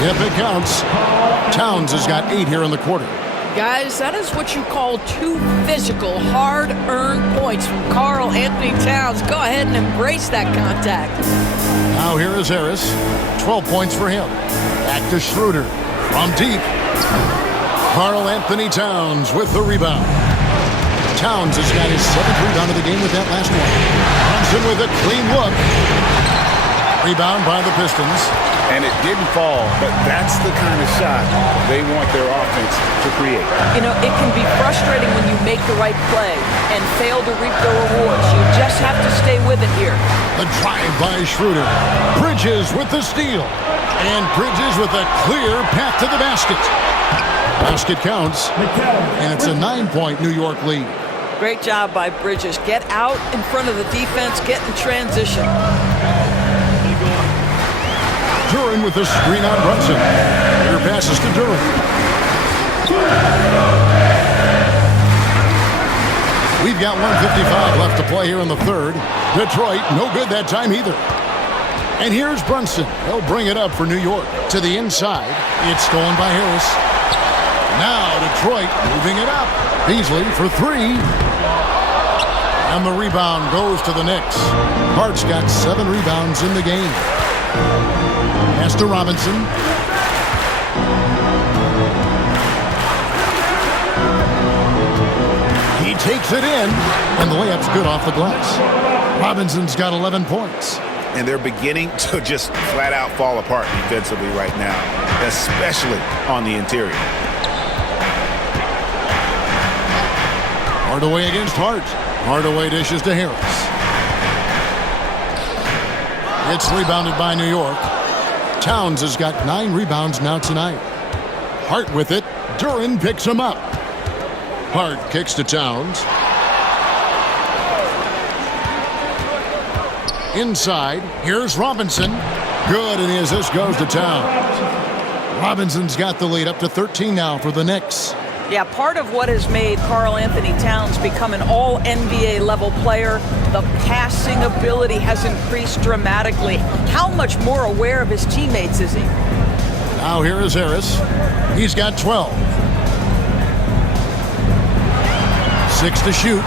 Yep, it counts. Towns has got 8 here in the quarter. Guys, that is what you call 2 physical, hard-earned points from Karl Anthony Towns. Go ahead and embrace that contact. Now here is Harris. 12 points for him. Back to Schroeder. From deep. Karl Anthony Towns with the rebound. Towns has got his 7th rebound of the game with that last one. Brunson with a clean look. Rebound by the Pistons. And it didn't fall, but that's the kind of shot they want their offense to create. You know, it can be frustrating when you make the right play and fail to reap the rewards. You just have to stay with it here. The drive by Schroeder. Bridges with the steal. And Bridges with a clear path to the basket. Basket counts. And it's a 9-point New York lead. Great job by Bridges. Get out in front of the defense, get in transition. Duran with the screen on Brunson. Here passes to Duran. We've got 1:55 left to play here in the third. Detroit, no good that time either. And here's Brunson. He'll bring it up for New York. To the inside. It's stolen by Harris. Now Detroit moving it up. Beasley for 3. And the rebound goes to the Knicks. Hart's got 7 rebounds in the game. Pass to Robinson. He takes it in, and the layup's good off the glass. Robinson's got 11 points. And they're beginning to just flat out fall apart defensively right now, especially on the interior. Hardaway against Hart. Hardaway dishes to Harris. It's rebounded by New York. Towns has got 9 rebounds now tonight. Hart with it. Duran picks him up. Hart kicks to Towns. Inside, here's Robinson. Good, and the assist goes to Towns. Robinson's got the lead up to 13 now for the Knicks. Yeah, part of what has made Karl Anthony Towns become an all-NBA level player, the passing ability has increased dramatically. How much more aware of his teammates is he? Now here is Harris. He's got 12. 6 to shoot.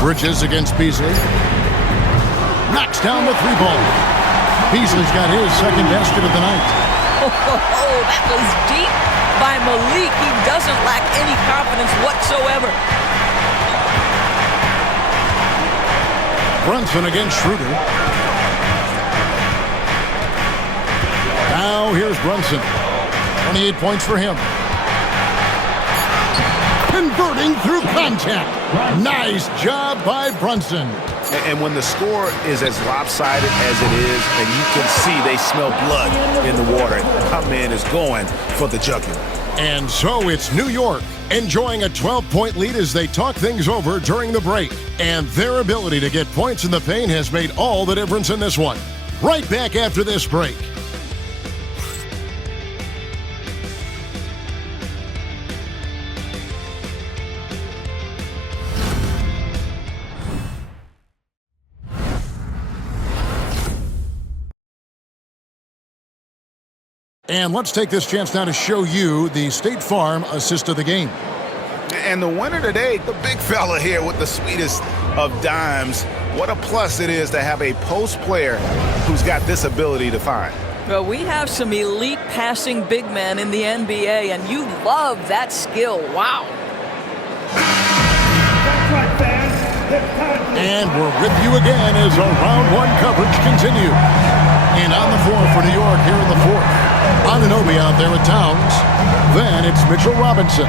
Bridges against Beasley. Knocks down the 3-ball. Beasley's got his second basket of the night. Oh, that was deep by Malik. He doesn't lack any confidence whatsoever. Brunson against Schroeder. Now here's Brunson. 28 points for him. Converting through contact. Nice job by Brunson. And when the score is as lopsided as it is, and you can see they smell blood in the water, my man is going for the jugular. And so it's New York enjoying a 12-point lead as they talk things over during the break. And their ability to get points in the paint has made all the difference in this one. Right back after this break. And let's take this chance now to show you the State Farm assist of the game. And the winner today, the big fella here with the sweetest of dimes. What a plus it is to have a post player who's got this ability to find. Well, we have some elite passing big men in the NBA, and you love that skill. Wow. And we're with you again as our round one coverage continues. And on the floor for New York here in the fourth. Anunoby out there with Towns. Then it's Mitchell Robinson.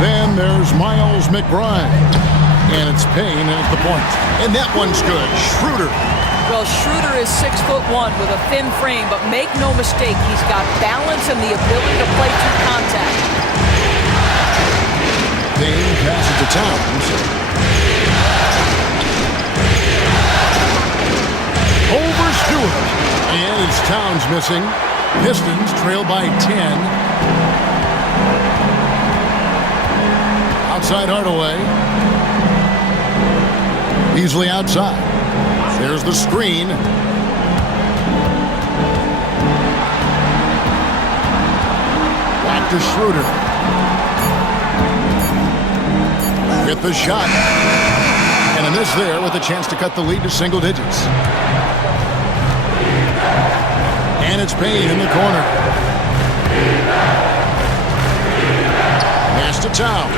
Then there's Miles McBride. And it's Payne at the point. And that one's good. Schroeder. Well, Schroeder is 6'1" with a thin frame, but make no mistake, he's got balance and the ability to play through contact. Payne passes to Towns. Over Stewart. And it's Towns missing. Pistons trail by 10. Outside Hardaway. Beasley outside. There's the screen. Back to Schroeder. Get the shot. And a miss there with a chance to cut the lead to single digits. And it's Payne in the corner. Pass to Towns.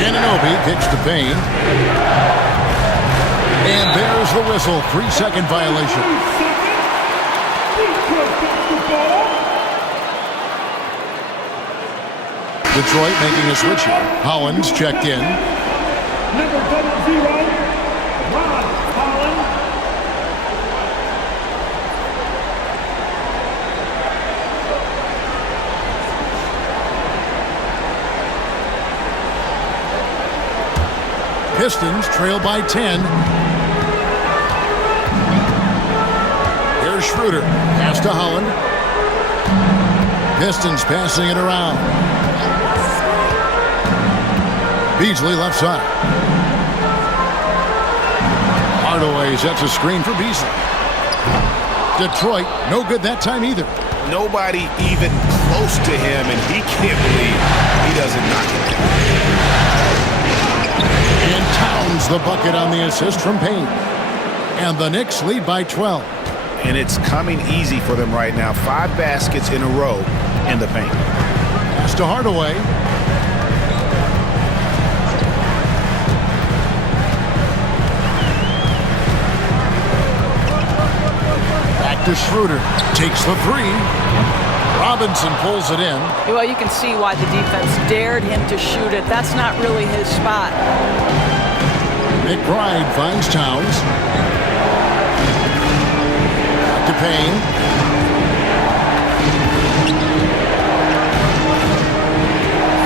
Anunoby kicks to Payne. And there's the whistle. 3-second violation. Detroit making a switch here. Hollins checked in. Number 70, Ron Hollins. Pistons trail by 10. Here's Schroeder. Pass to Holland. Pistons passing it around. Beasley left side. Hardaway sets a screen for Beasley. Detroit, no good that time either. Nobody even close to him, and he can't believe he doesn't knock it down. And Towns the bucket on the assist from Payne. And the Knicks lead by 12. And it's coming easy for them right now. 5 baskets in a row in the paint. Pass to Hardaway. Back to Schroeder. Takes the three. Robinson pulls it in. Well, you can see why the defense dared him to shoot it. That's not really his spot. McBride finds Towns. Back to Payne.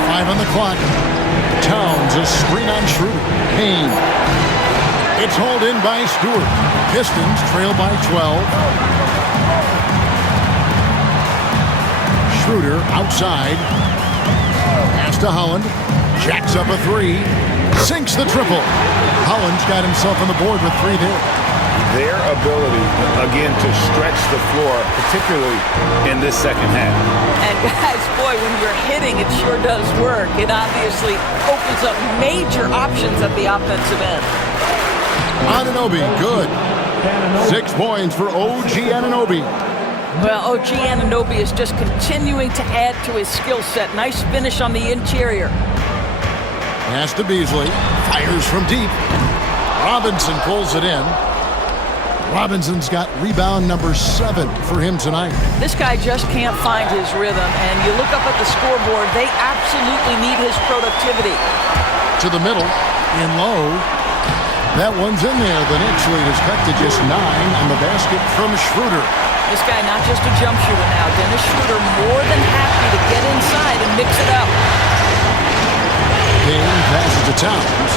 Five on the clock. Towns a screen on Schroeder. Payne. It's hauled in by Stewart. Pistons trail by 12. Schroeder outside. Pass to Holland. Jacks up a three. Sinks the triple. Holland's got himself on the board with 3 there. Their ability, again, to stretch the floor, particularly in this second half. And guys, boy, when you're hitting, it sure does work. It obviously opens up major options at the offensive end. Anunoby, good. 6 points for OG Anunoby. Well, OG Anunoby is just continuing to add to his skill set. Nice finish on the interior. Pass to Beasley. Fires from deep. Robinson pulls it in. Robinson's got rebound number 7 for him tonight. This guy just can't find his rhythm, and you look up at the scoreboard, they absolutely need his productivity. To the middle, in low. That one's in there. The Knicks lead is cut to just 9 on the basket from Schroeder. This guy not just a jump shooter now. Dennis Schroeder more than happy to get inside and mix it up. Game passes to Towns.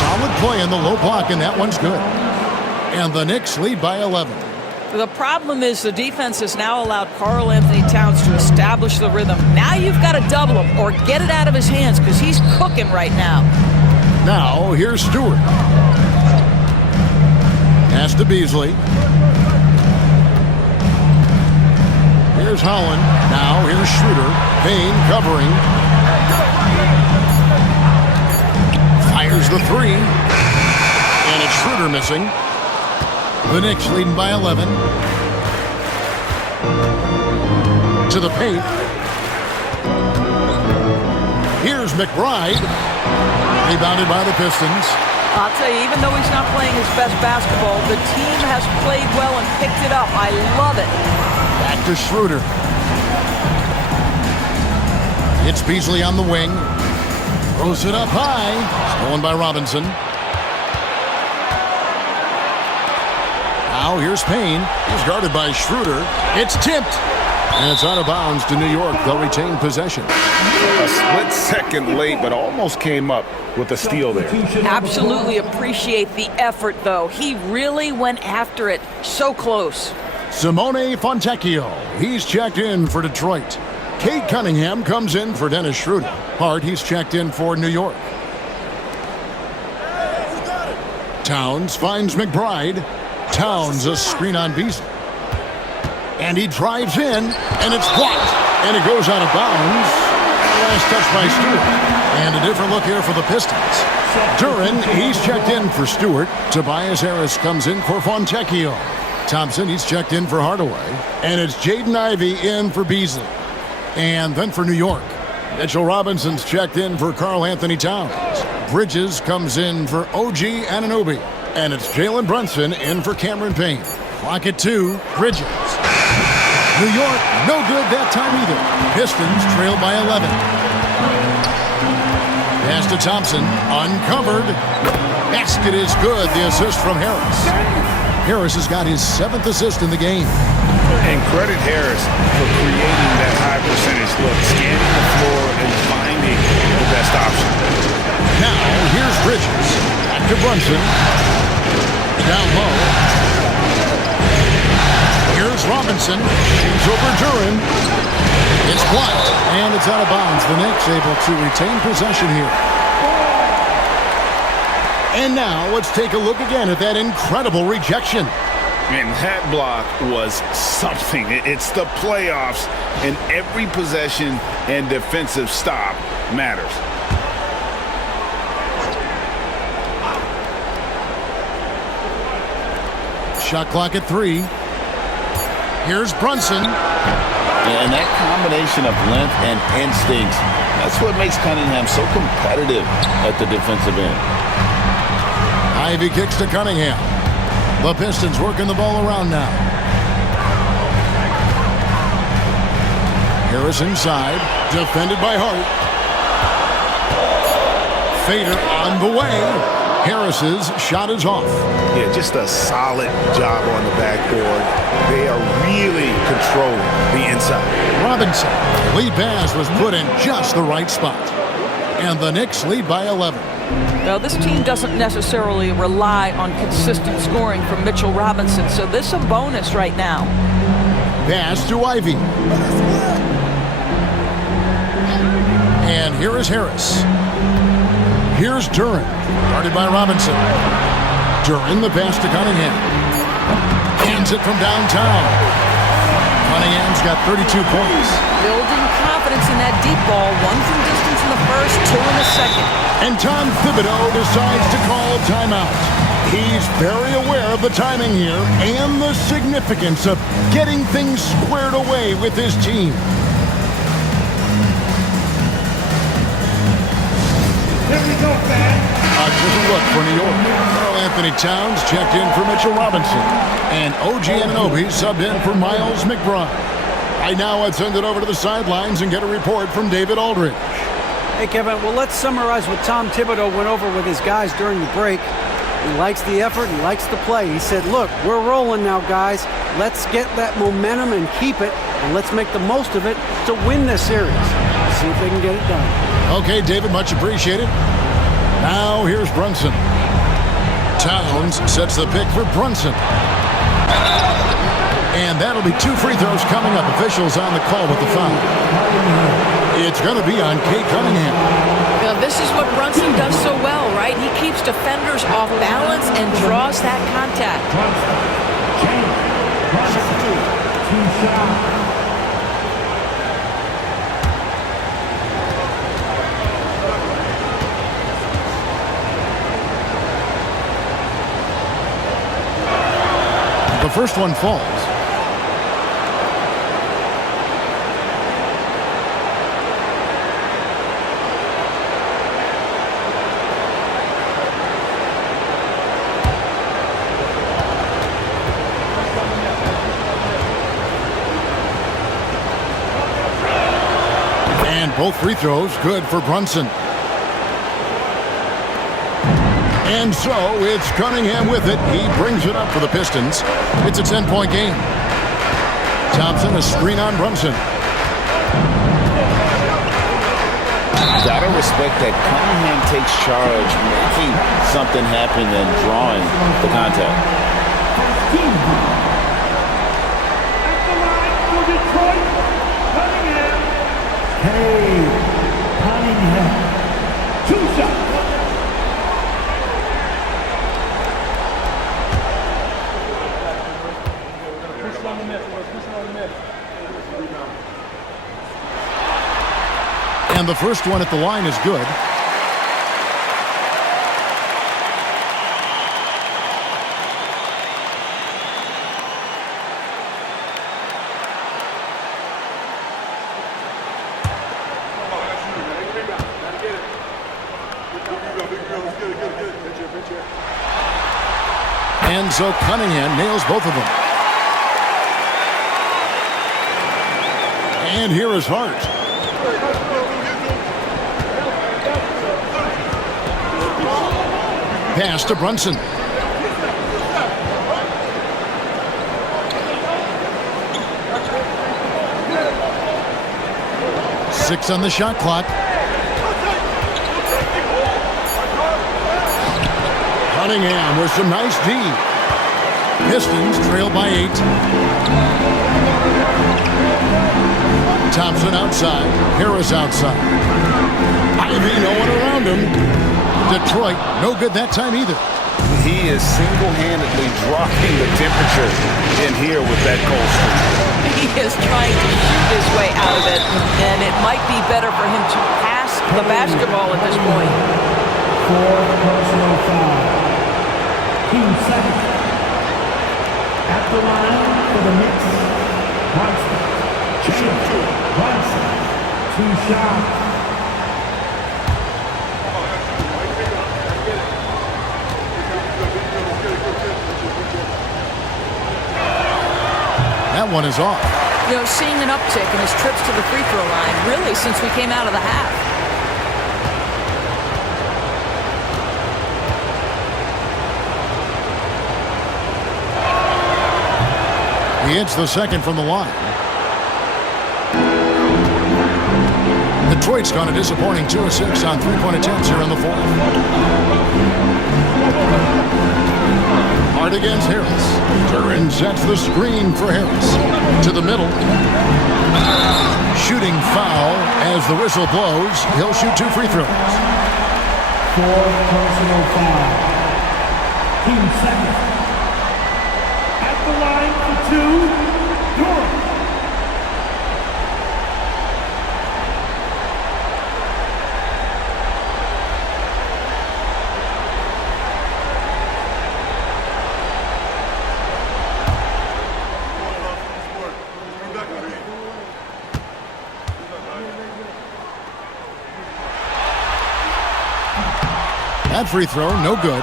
Solid play in the low block, and that one's good. And the Knicks lead by 11. The problem is the defense has now allowed Karl Anthony Towns to establish the rhythm. Now you've got to double him or get it out of his hands because he's cooking right now. Now, here's Stewart. Pass to Beasley. Here's Holland. Now, here's Schroeder. Payne covering. Fires the three. And it's Schroeder missing. The Knicks leading by 11. To the paint. Here's McBride. Rebounded by the Pistons. I'll tell you, even though he's not playing his best basketball, the team has played well and picked it up. I love it. Back to Schroeder. It's Beasley on the wing. Throws it up high. Stolen by Robinson. Now here's Payne. He's guarded by Schroeder. It's tipped. And it's out of bounds to New York. They'll retain possession. A split second late, but almost came up with a steal there. Absolutely appreciate the effort, though. He really went after it. So close. Simone Fontecchio. He's checked in for Detroit. Kate Cunningham comes in for Dennis Schroeder. Hart, he's checked in for New York. Towns finds McBride. Towns a screen on Beasley. And he drives in, and it's blocked. And it goes out of bounds. Last touch by Stewart. And a different look here for the Pistons. Duran, he's checked in for Stewart. Tobias Harris comes in for Fontecchio. Thompson, he's checked in for Hardaway. And it's Jaden Ivey in for Beasley. And then for New York, Mitchell Robinson's checked in for Karl Anthony Towns. Bridges comes in for OG Anunoby. And it's Jalen Brunson in for Cameron Payne. Clock at 2, Bridges. New York, no good that time either. Pistons trail by 11. Pass to Thompson, uncovered. Basket is good, the assist from Harris. Harris has got his 7th assist in the game. And credit Harris for creating that high percentage look, scanning the floor and finding the best option. Now, here's Bridges. Back to Brunson. Down low. Here's Robinson. Shoots over Duran. It's blocked, and it's out of bounds. The Knicks able to retain possession here. And now, let's take a look again at that incredible rejection. And that block was something. It's the playoffs, and every possession and defensive stop matters. Shot clock at 3. Here's Brunson. And that combination of length and instincts, that's what makes Cunningham so competitive at the defensive end. Ivy kicks to Cunningham. The Pistons working the ball around now. Harris inside, defended by Hart. Fader on the way. Harris's shot is off. Yeah, just a solid job on the backboard. They are really controlling the inside. Robinson, lead pass was put in just the right spot. And the Knicks lead by 11. Now, this team doesn't necessarily rely on consistent scoring from Mitchell Robinson, so this is a bonus right now. Pass to Ivy. And here is Harris. Here's Duran, guarded by Robinson. Duran, the pass to Cunningham. Hands it from downtown. Cunningham's got 32 points. Building confidence in that deep ball. 1 from distance in the first, 2 in the second. And Tom Thibodeau decides to call timeout. He's very aware of the timing here and the significance of getting things squared away with his team. Here we go, fans. A different look for New York. Karl Anthony Towns checked in for Mitchell Robinson. And OG Anunoby subbed in for Miles McBride. Right now, let's send it over to the sidelines and get a report from David Aldridge. Hey, Kevin, well, let's summarize what Tom Thibodeau went over with his guys during the break. He likes the effort, he likes the play. He said, look, we're rolling now, guys. Let's get that momentum and keep it, and let's make the most of it to win this series. See if they can get it done. Okay, David, much appreciated. Now here's Brunson. Towns sets the pick for Brunson. And that'll be 2 free throws coming up. Officials on the call with the foul. It's going to be on Kate Cunningham. Now, this is what Brunson does so well, right? He keeps defenders off balance and draws that contact. The first one falls. And both free throws good for Brunson. And so it's Cunningham with it. He brings it up for the Pistons. It's a 10-point game. Thompson, a screen on Brunson. Gotta respect that Cunningham takes charge, making something happen and drawing the contact. At the line for Detroit, Cunningham. Hey, Cunningham. 2 shots. And the first one at the line is good. And so Cunningham nails both of them. And here is Hart. Pass to Brunson. Six on the shot clock. Cunningham with some nice D. Pistons trail by 8. Thompson outside. Harris outside. Ivy, no one around him. Detroit, no good that time either. He is single-handedly dropping the temperature in here with that cold streak. He is trying to shoot his way out of it, and it might be better for him to pass the basketball at this point. 4 personal foul. 2 seconds. At the line for the Knicks, Brunson. Brunson. 2 shots. That one is off. You know, seeing an uptick in his trips to the free throw line, really, since we came out of the half. He hits the second from the line. Detroit's gone a disappointing 2 of 6 on 3-point attempts here in the fourth. Hart against Harris. Turin sets the screen for Harris. To the middle. Shooting foul as the whistle blows. He'll shoot 2 free throws. 4 personal foul. 2 seconds. At the line for 2, Durham. That free throw, no good.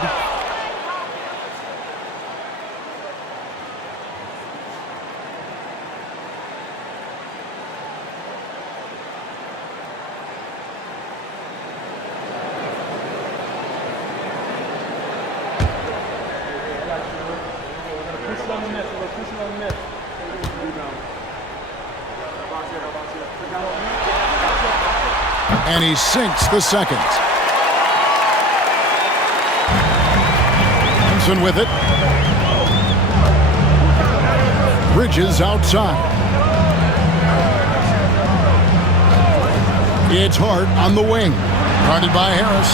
And he sinks the second. Thompson with it. Bridges outside. It's Hart on the wing. Guarded by Harris.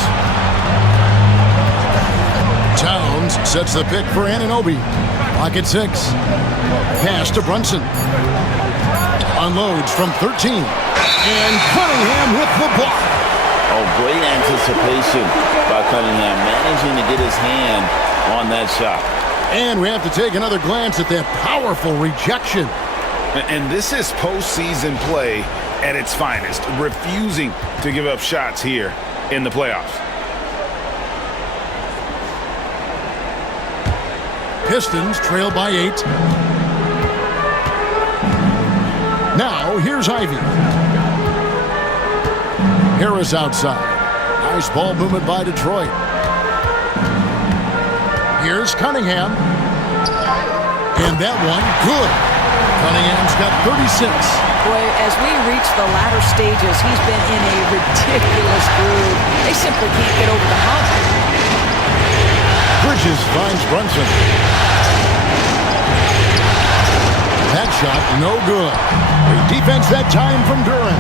Towns sets the pick for Anunoby. Clock at 6. Pass to Brunson. Unloads from 13. And Cunningham with the block. Oh, great anticipation by Cunningham, managing to get his hand on that shot. And we have to take another glance at that powerful rejection. And this is postseason play at its finest, refusing to give up shots here in the playoffs. Pistons trail by 8. Now, here's Ivy. Harris outside. Nice ball movement by Detroit. Here's Cunningham. And that one, good. Cunningham's got 36. Boy, as we reach the latter stages, he's been in a ridiculous groove. They simply can't get over the hump. Bridges finds Brunson. That shot, no good. Great defense that time from Duran.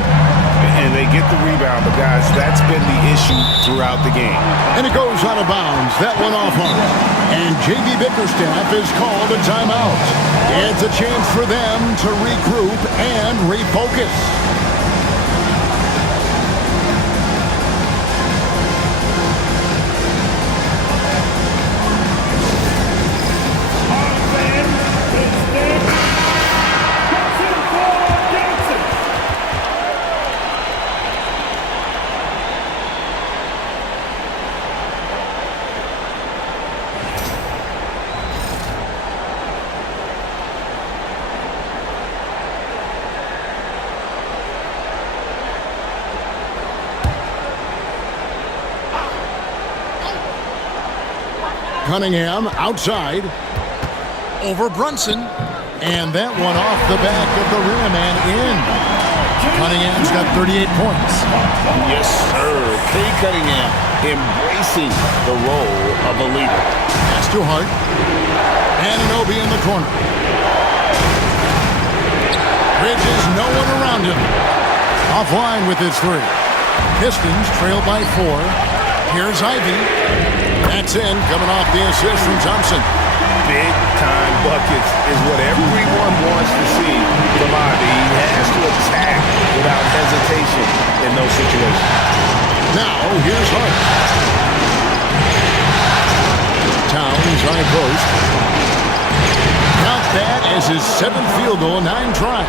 And they get the rebound, but guys, that's been the issue throughout the game. And it goes out of bounds. That one off on. And J.B. Bickerstaff is called a timeout. It's a chance for them to regroup and refocus. Cunningham outside. Over Brunson. And that one off the back of the rim and in. Cunningham's got 38 points. Yes, sir. Kay Cunningham embracing the role of a leader. Pass to Hart. Anunoby in the corner. Bridges, no one around him. Offline with his 3. Pistons trail by 4. Here's Ivy. That's in, coming off the assist from Thompson. Big-time buckets is what everyone wants to see from Ivy. He has to attack without hesitation in those situations. Now, here's Hart. Towns high post. Count that as his 7th field goal, 9 tries.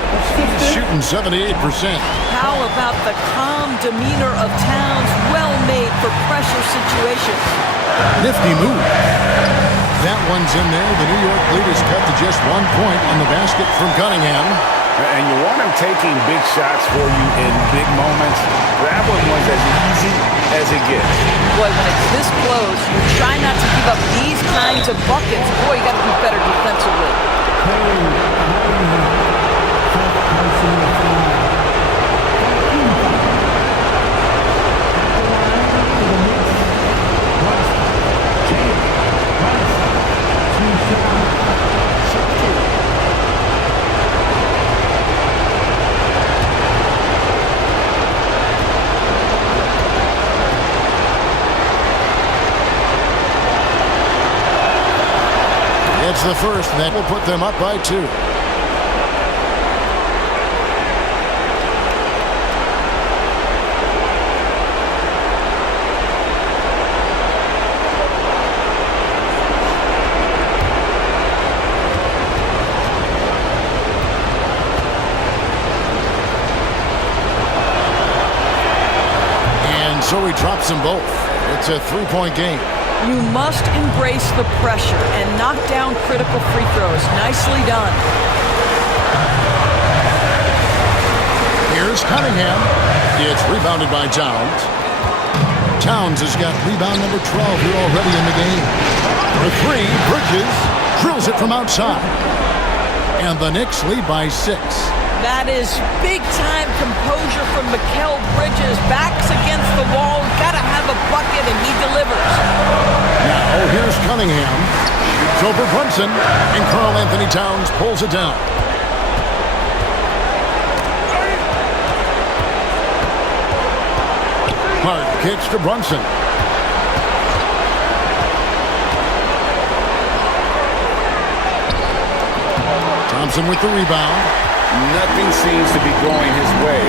Shooting 78%. How about the calm demeanor of Towns? Well made for pressure situations. Nifty move. That one's in there. The New York lead is cut to just 1 point on the basket from Cunningham. And you want him taking big shots for you in big moments. That one was as easy as it gets. Boy, when it's this close, you try not to give up these kinds of buckets. Boy, you got to be better defensively. It's the first, and that will put them up by 2. And so he drops them both. It's a 3-point game. You must embrace the pressure and knock down critical free throws. Nicely done. Here's Cunningham. It's rebounded by Towns. Towns has got rebound number 12 here already in the game. For 3, Bridges. Drills it from outside. And the Knicks lead by 6. That is big-time composure from Mikal Bridges. Backs against the wall. Got to have a bucket, and he delivers. Now here's Cunningham. Shoots over Brunson, and Karl Anthony Towns pulls it down. Hard kicks to Brunson. Thompson with the rebound. Nothing seems to be going his way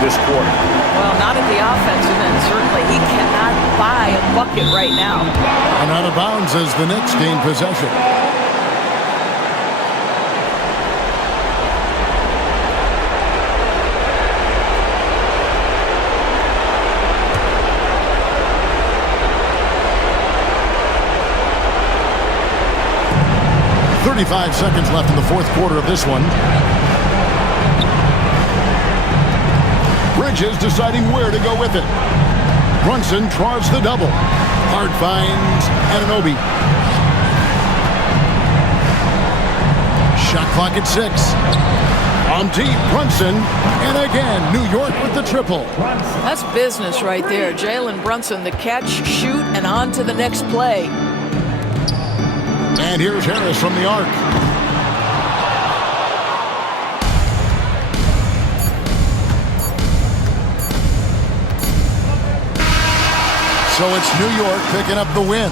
this quarter. Well, not at the offensive end, certainly. He cannot buy a bucket right now. And out of bounds as the Knicks gain possession. .35 seconds left in the fourth quarter of this one. Bridges deciding where to go with it. Brunson draws the double. Hard finds Anunoby. Shot clock at 6. On deep, Brunson. And again, New York with the triple. That's business right there. Jalen Brunson, the catch, shoot, and on to the next play. And here's Harris from the arc. So it's New York picking up the win.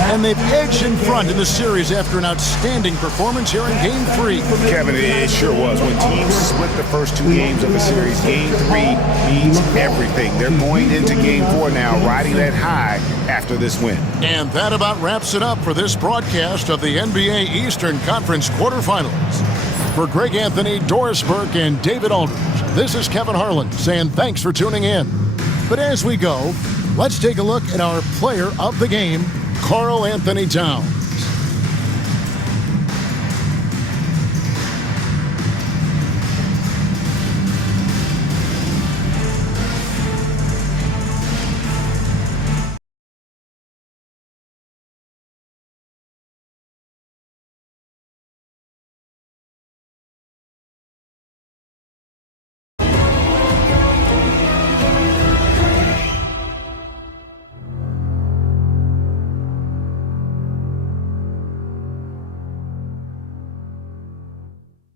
And they've edged in front in the series after an outstanding performance here in Game 3. Kevin, it sure was. When teams split the first 2 games of a series, Game 3 means everything. They're going into Game 4 now, riding that high after this win. And that about wraps it up for this broadcast of the NBA Eastern Conference quarterfinals. For Greg Anthony, Doris Burke, and David Aldridge, this is Kevin Harlan saying thanks for tuning in. But as we go, let's take a look at our player of the game, Karl Anthony Towns.